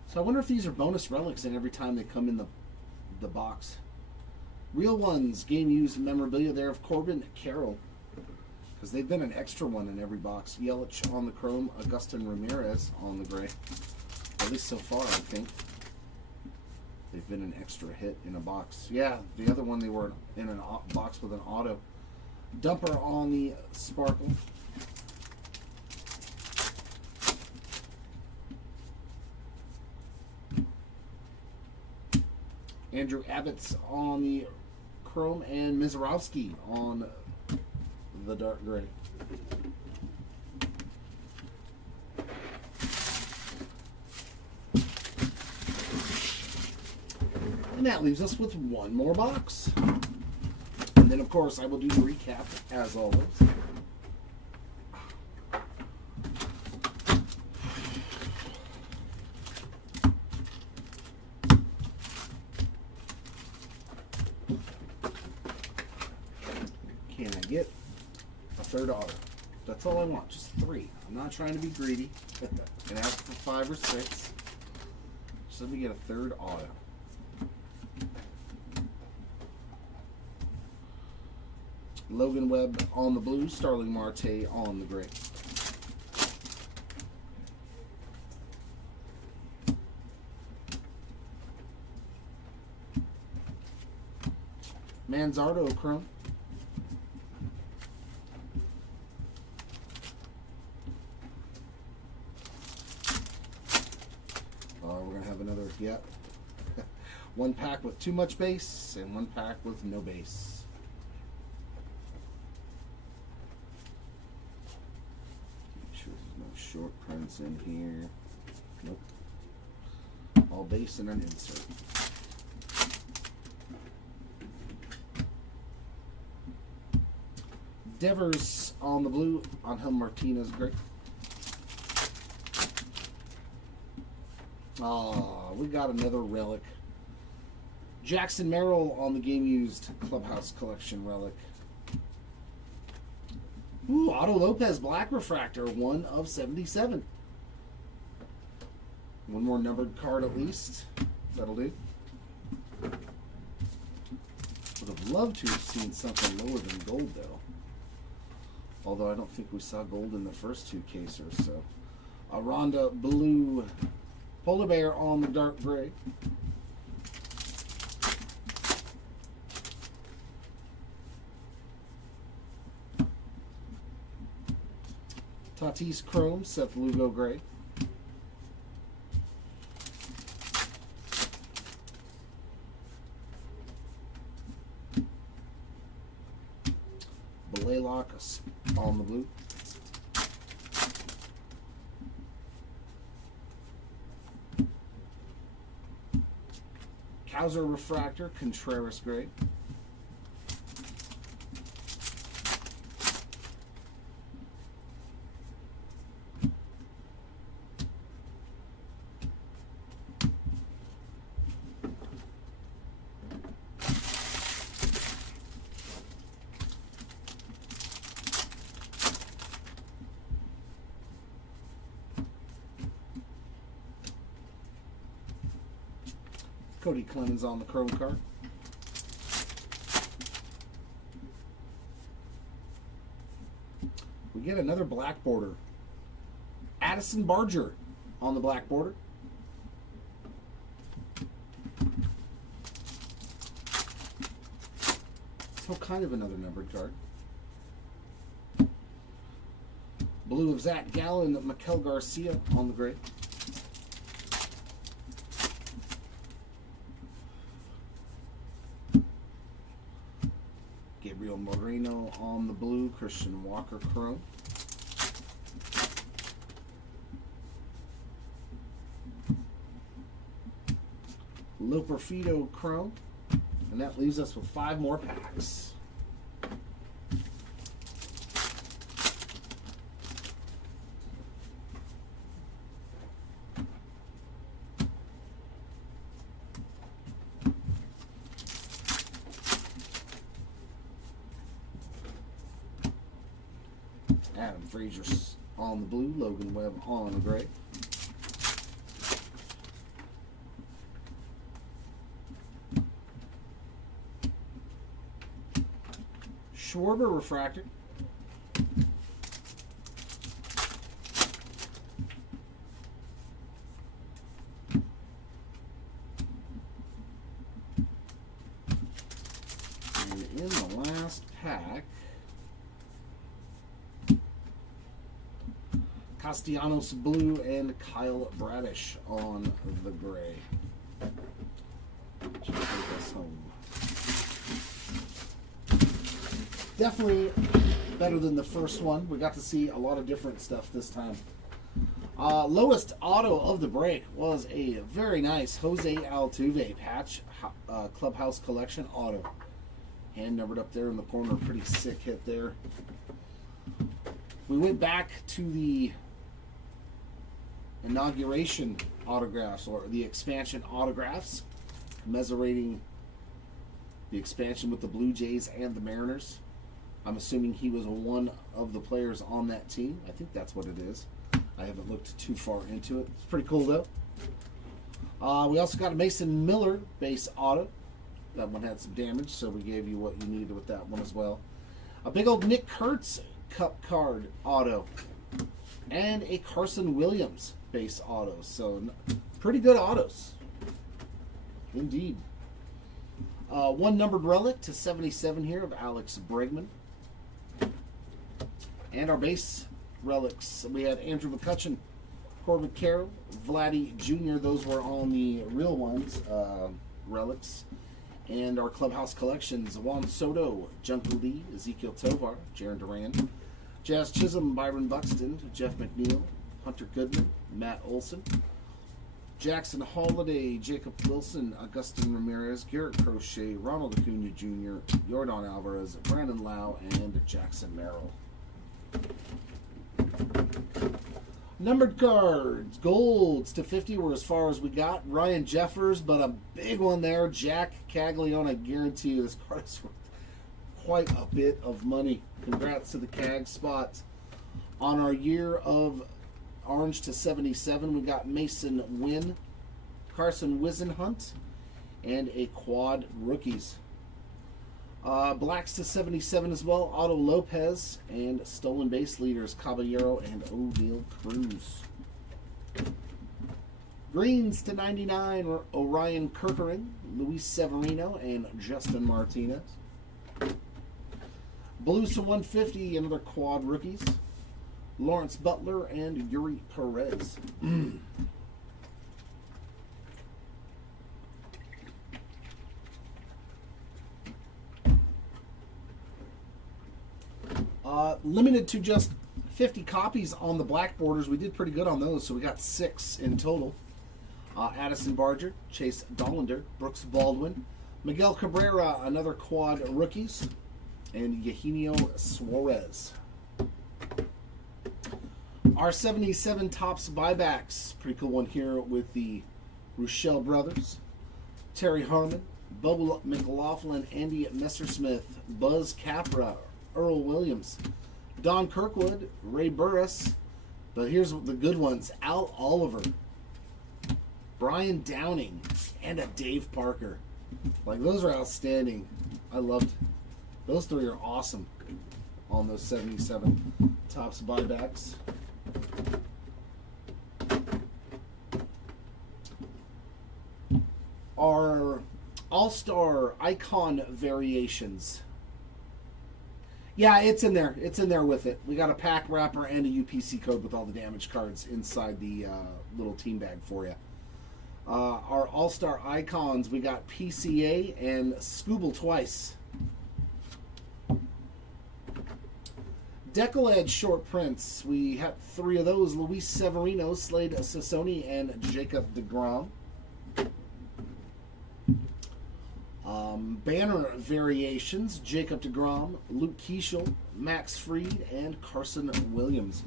So I wonder if these are bonus relics and every time they come in the box. Real ones, game used memorabilia there of Corbin Carroll. Because they've been an extra one in every box. Yelich on the chrome, Augustin Ramirez on the gray. At least so far, I think. They've been an extra hit in a box. Yeah, the other one they were in a box with an auto. Dumper on the sparkle. Andrew Abbott's on the chrome and Mizarowski on the dark gray. And that leaves us with one more box. And then, of course, I will do the recap as always. Can I get a third auto? That's all I want, just 3. I'm not trying to be greedy and ask for 5 or 6. Just let me get a third auto. Logan Webb on the blue, Starling Marte on the gray. Manzardo chrome. We're going to have another, yeah. One pack with too much base and one pack with no base. Make sure there's no short prints in here. Nope. All base and an insert. Devers on the blue, Angel Martinez gray. We got another relic. Jackson Merrill on the game used Clubhouse Collection relic. Ooh, Otto Lopez Black Refractor, 1 of 77. One more numbered card at least. That'll do. Would have loved to have seen something lower than gold though. Although I don't think we saw gold in the first 2 casers. So, a Rhonda Blue Polar Bear on the dark gray. Tatis Chrome, Seth Lugo gray. Blaylock on the blue. Cowser Refractor, Contreras gray. Cody Clemens on the Chrome card. We get another black border. Addison Barger on the black border. So kind of another numbered card. Blue of Zach Gallen, Mikel Garcia on the gray. Gabriel Moreno on the blue, Christian Walker chrome. Loperfido chrome. And that leaves us with 5 more packs. Adam Frazier on the blue, Logan Webb on the gray. Schwarber refractor. And in the last pack, Castellanos blue and Kyle Bradish on the gray. Should take us home. Definitely better than the first one. We got to see a lot of different stuff this time. Lowest auto of the break was a very nice Jose Altuve patch Clubhouse Collection auto. Hand numbered up there in the corner. Pretty sick hit there. We went back to the inauguration autographs, or the expansion autographs, commiserating the expansion with the Blue Jays and the Mariners. I'm assuming he was one of the players on that team. I think that's what it is. I haven't looked too far into it. It's pretty cool, though. We also got a Mason Miller base auto. That one had some damage, so we gave you what you needed with that one as well. A big old Nick Kurtz Cup card auto. And a Carson Williams base auto. So, pretty good autos. Indeed. One numbered relic to 77 here of Alex Bregman. And our base relics, we had Andrew McCutchen, Corbin Carroll, Vladdy Jr. Those were on the real ones, relics. And our Clubhouse collections, Juan Soto, Junko Lee, Ezekiel Tovar, Jaron Duran, Jazz Chisholm, Byron Buxton, Jeff McNeil, Hunter Goodman, Matt Olson, Jackson Holiday, Jacob Wilson, Augustin Ramirez, Garrett Crochet, Ronald Acuna Jr., Yordan Alvarez, Brandon Lau, and Jackson Merrill. Numbered cards, golds to 50 were as far as we got. Ryan Jeffers, but a big one there. Jack Caglione, I guarantee you this card is worth quite a bit of money. Congrats to the CAG spots. On our year of orange to 77, we got Mason Wynn, Carson Wisenhunt, and a quad rookies. Blacks to 77 as well, Otto Lopez, and stolen base leaders Caballero and O'Neal Cruz. Greens to 99 were Orion Kirkering, Luis Severino, and Justin Martinez. Blues to 150, another quad rookies, Lawrence Butler and Yuri Perez. Limited to just 50 copies on the black borders. We did pretty good on those, so we got 6 in total. Addison Barger, Chase Dollander, Brooks Baldwin, Miguel Cabrera, another quad rookies, and Eugenio Suarez. Our 77 Topps buybacks, pretty cool one here with the Rochelle brothers, Terry Harmon, Bubba McLaughlin, Andy Messersmith, Buzz Capra, Earl Williams, Don Kirkwood, Ray Burris, but here's the good ones, Al Oliver, Brian Downing, and a Dave Parker. Like, those are outstanding. I loved those three are awesome on those 77 Topps buybacks. Our All-Star Icon Variations. Yeah, it's in there. It's in there with it. We got a pack wrapper and a UPC code with all the damage cards inside the little team bag for you. Our All-Star Icons, we got PCA and Scooble twice. Decal Edge short prints. We have 3 of those. Luis Severino, Slade Sassoni, and Jacob deGrom. Banner variations, Jacob deGrom, Luke Keeschel, Max Fried, and Carson Williams.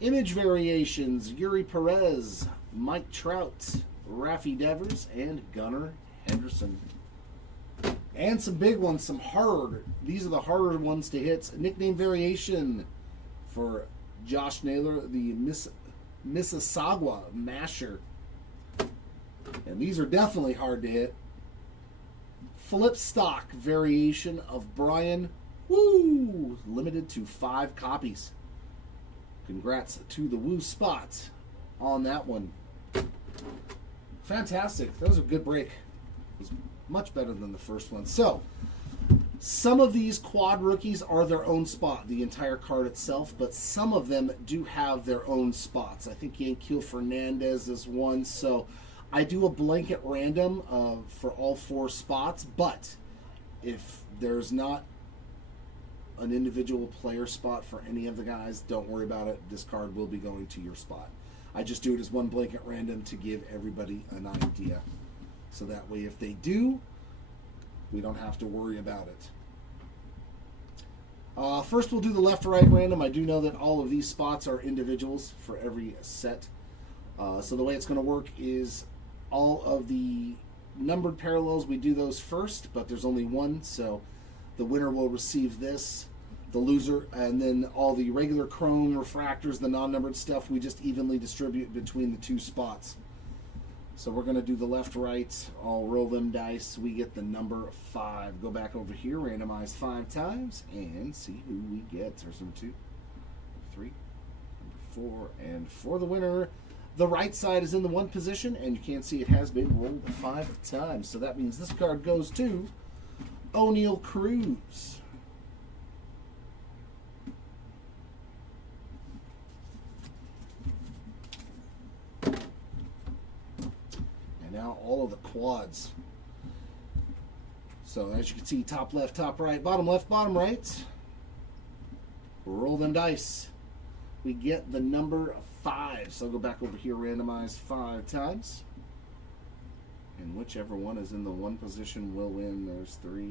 Image variations, Yuri Perez, Mike Trout, Rafi Devers, and Gunnar Henderson. And some big ones, some hard. These are the harder ones to hit. Nickname variation for Josh Naylor, the Mississauga Masher. And these are definitely hard to hit. Flip stock variation of Brian. Woo! Limited to 5 copies. Congrats to the Woo Spot on that one. Fantastic. That was a good break. It was much better than the first one. So, some of these quad rookies are their own spot, the entire card itself, but some of them do have their own spots. I think Yankiel Fernandez is one, so I do a blanket random for all 4 spots, but if there's not an individual player spot for any of the guys, don't worry about it. This card will be going to your spot. I just do it as one blanket random to give everybody an idea. So that way, if they do, we don't have to worry about it. First, we'll do the left-right random. I do know that all of these spots are individuals for every set. So the way it's going to work is all of the numbered parallels, we do those first, but there's only one, so the winner will receive this, the loser, and then all the regular chrome refractors, the non-numbered stuff, we just evenly distribute between the 2 spots. So we're going to do the left-right. I'll roll them dice. We get the number 5. Go back over here, randomize 5 times, and see who we get. There's number 2, 3, number 4, and for the winner, the right side is in the 1 position, and you can't see it has been rolled 5 times. So that means this card goes to O'Neal Cruz. And now all of the quads. So as you can see, top left, top right, bottom left, bottom right. Roll them dice. We get the number 5. So I'll go back over here, randomize 5 times. And whichever one is in the 1 position will win. There's 3,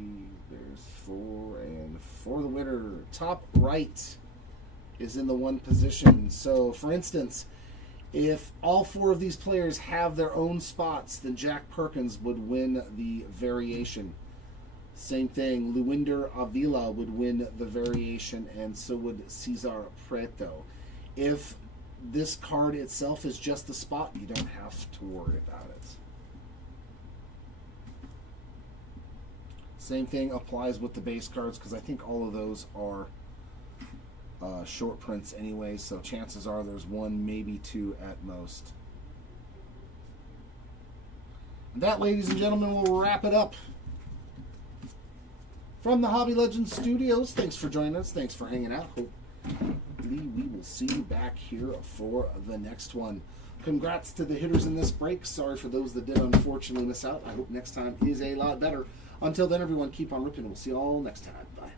there's 4, and for the winner, top right is in the 1 position. So for instance, if all 4 of these players have their own spots, then Jack Perkins would win the variation. Same thing, Luinder Avila would win the variation, and so would Cesar Prieto. If this card itself is just the spot, you don't have to worry about it. Same thing applies with the base cards, because I think all of those are short prints anyway, so chances are there's 1, maybe 2 at most. And that, ladies and gentlemen, will wrap it up. From the Hobby Legends Studios, thanks for joining us. Thanks for hanging out. Hopefully we will see you back here for the next one. Congrats to the hitters in this break. Sorry for those that did unfortunately miss out. I hope next time is a lot better. Until then, everyone, keep on ripping. We'll see you all next time. Bye.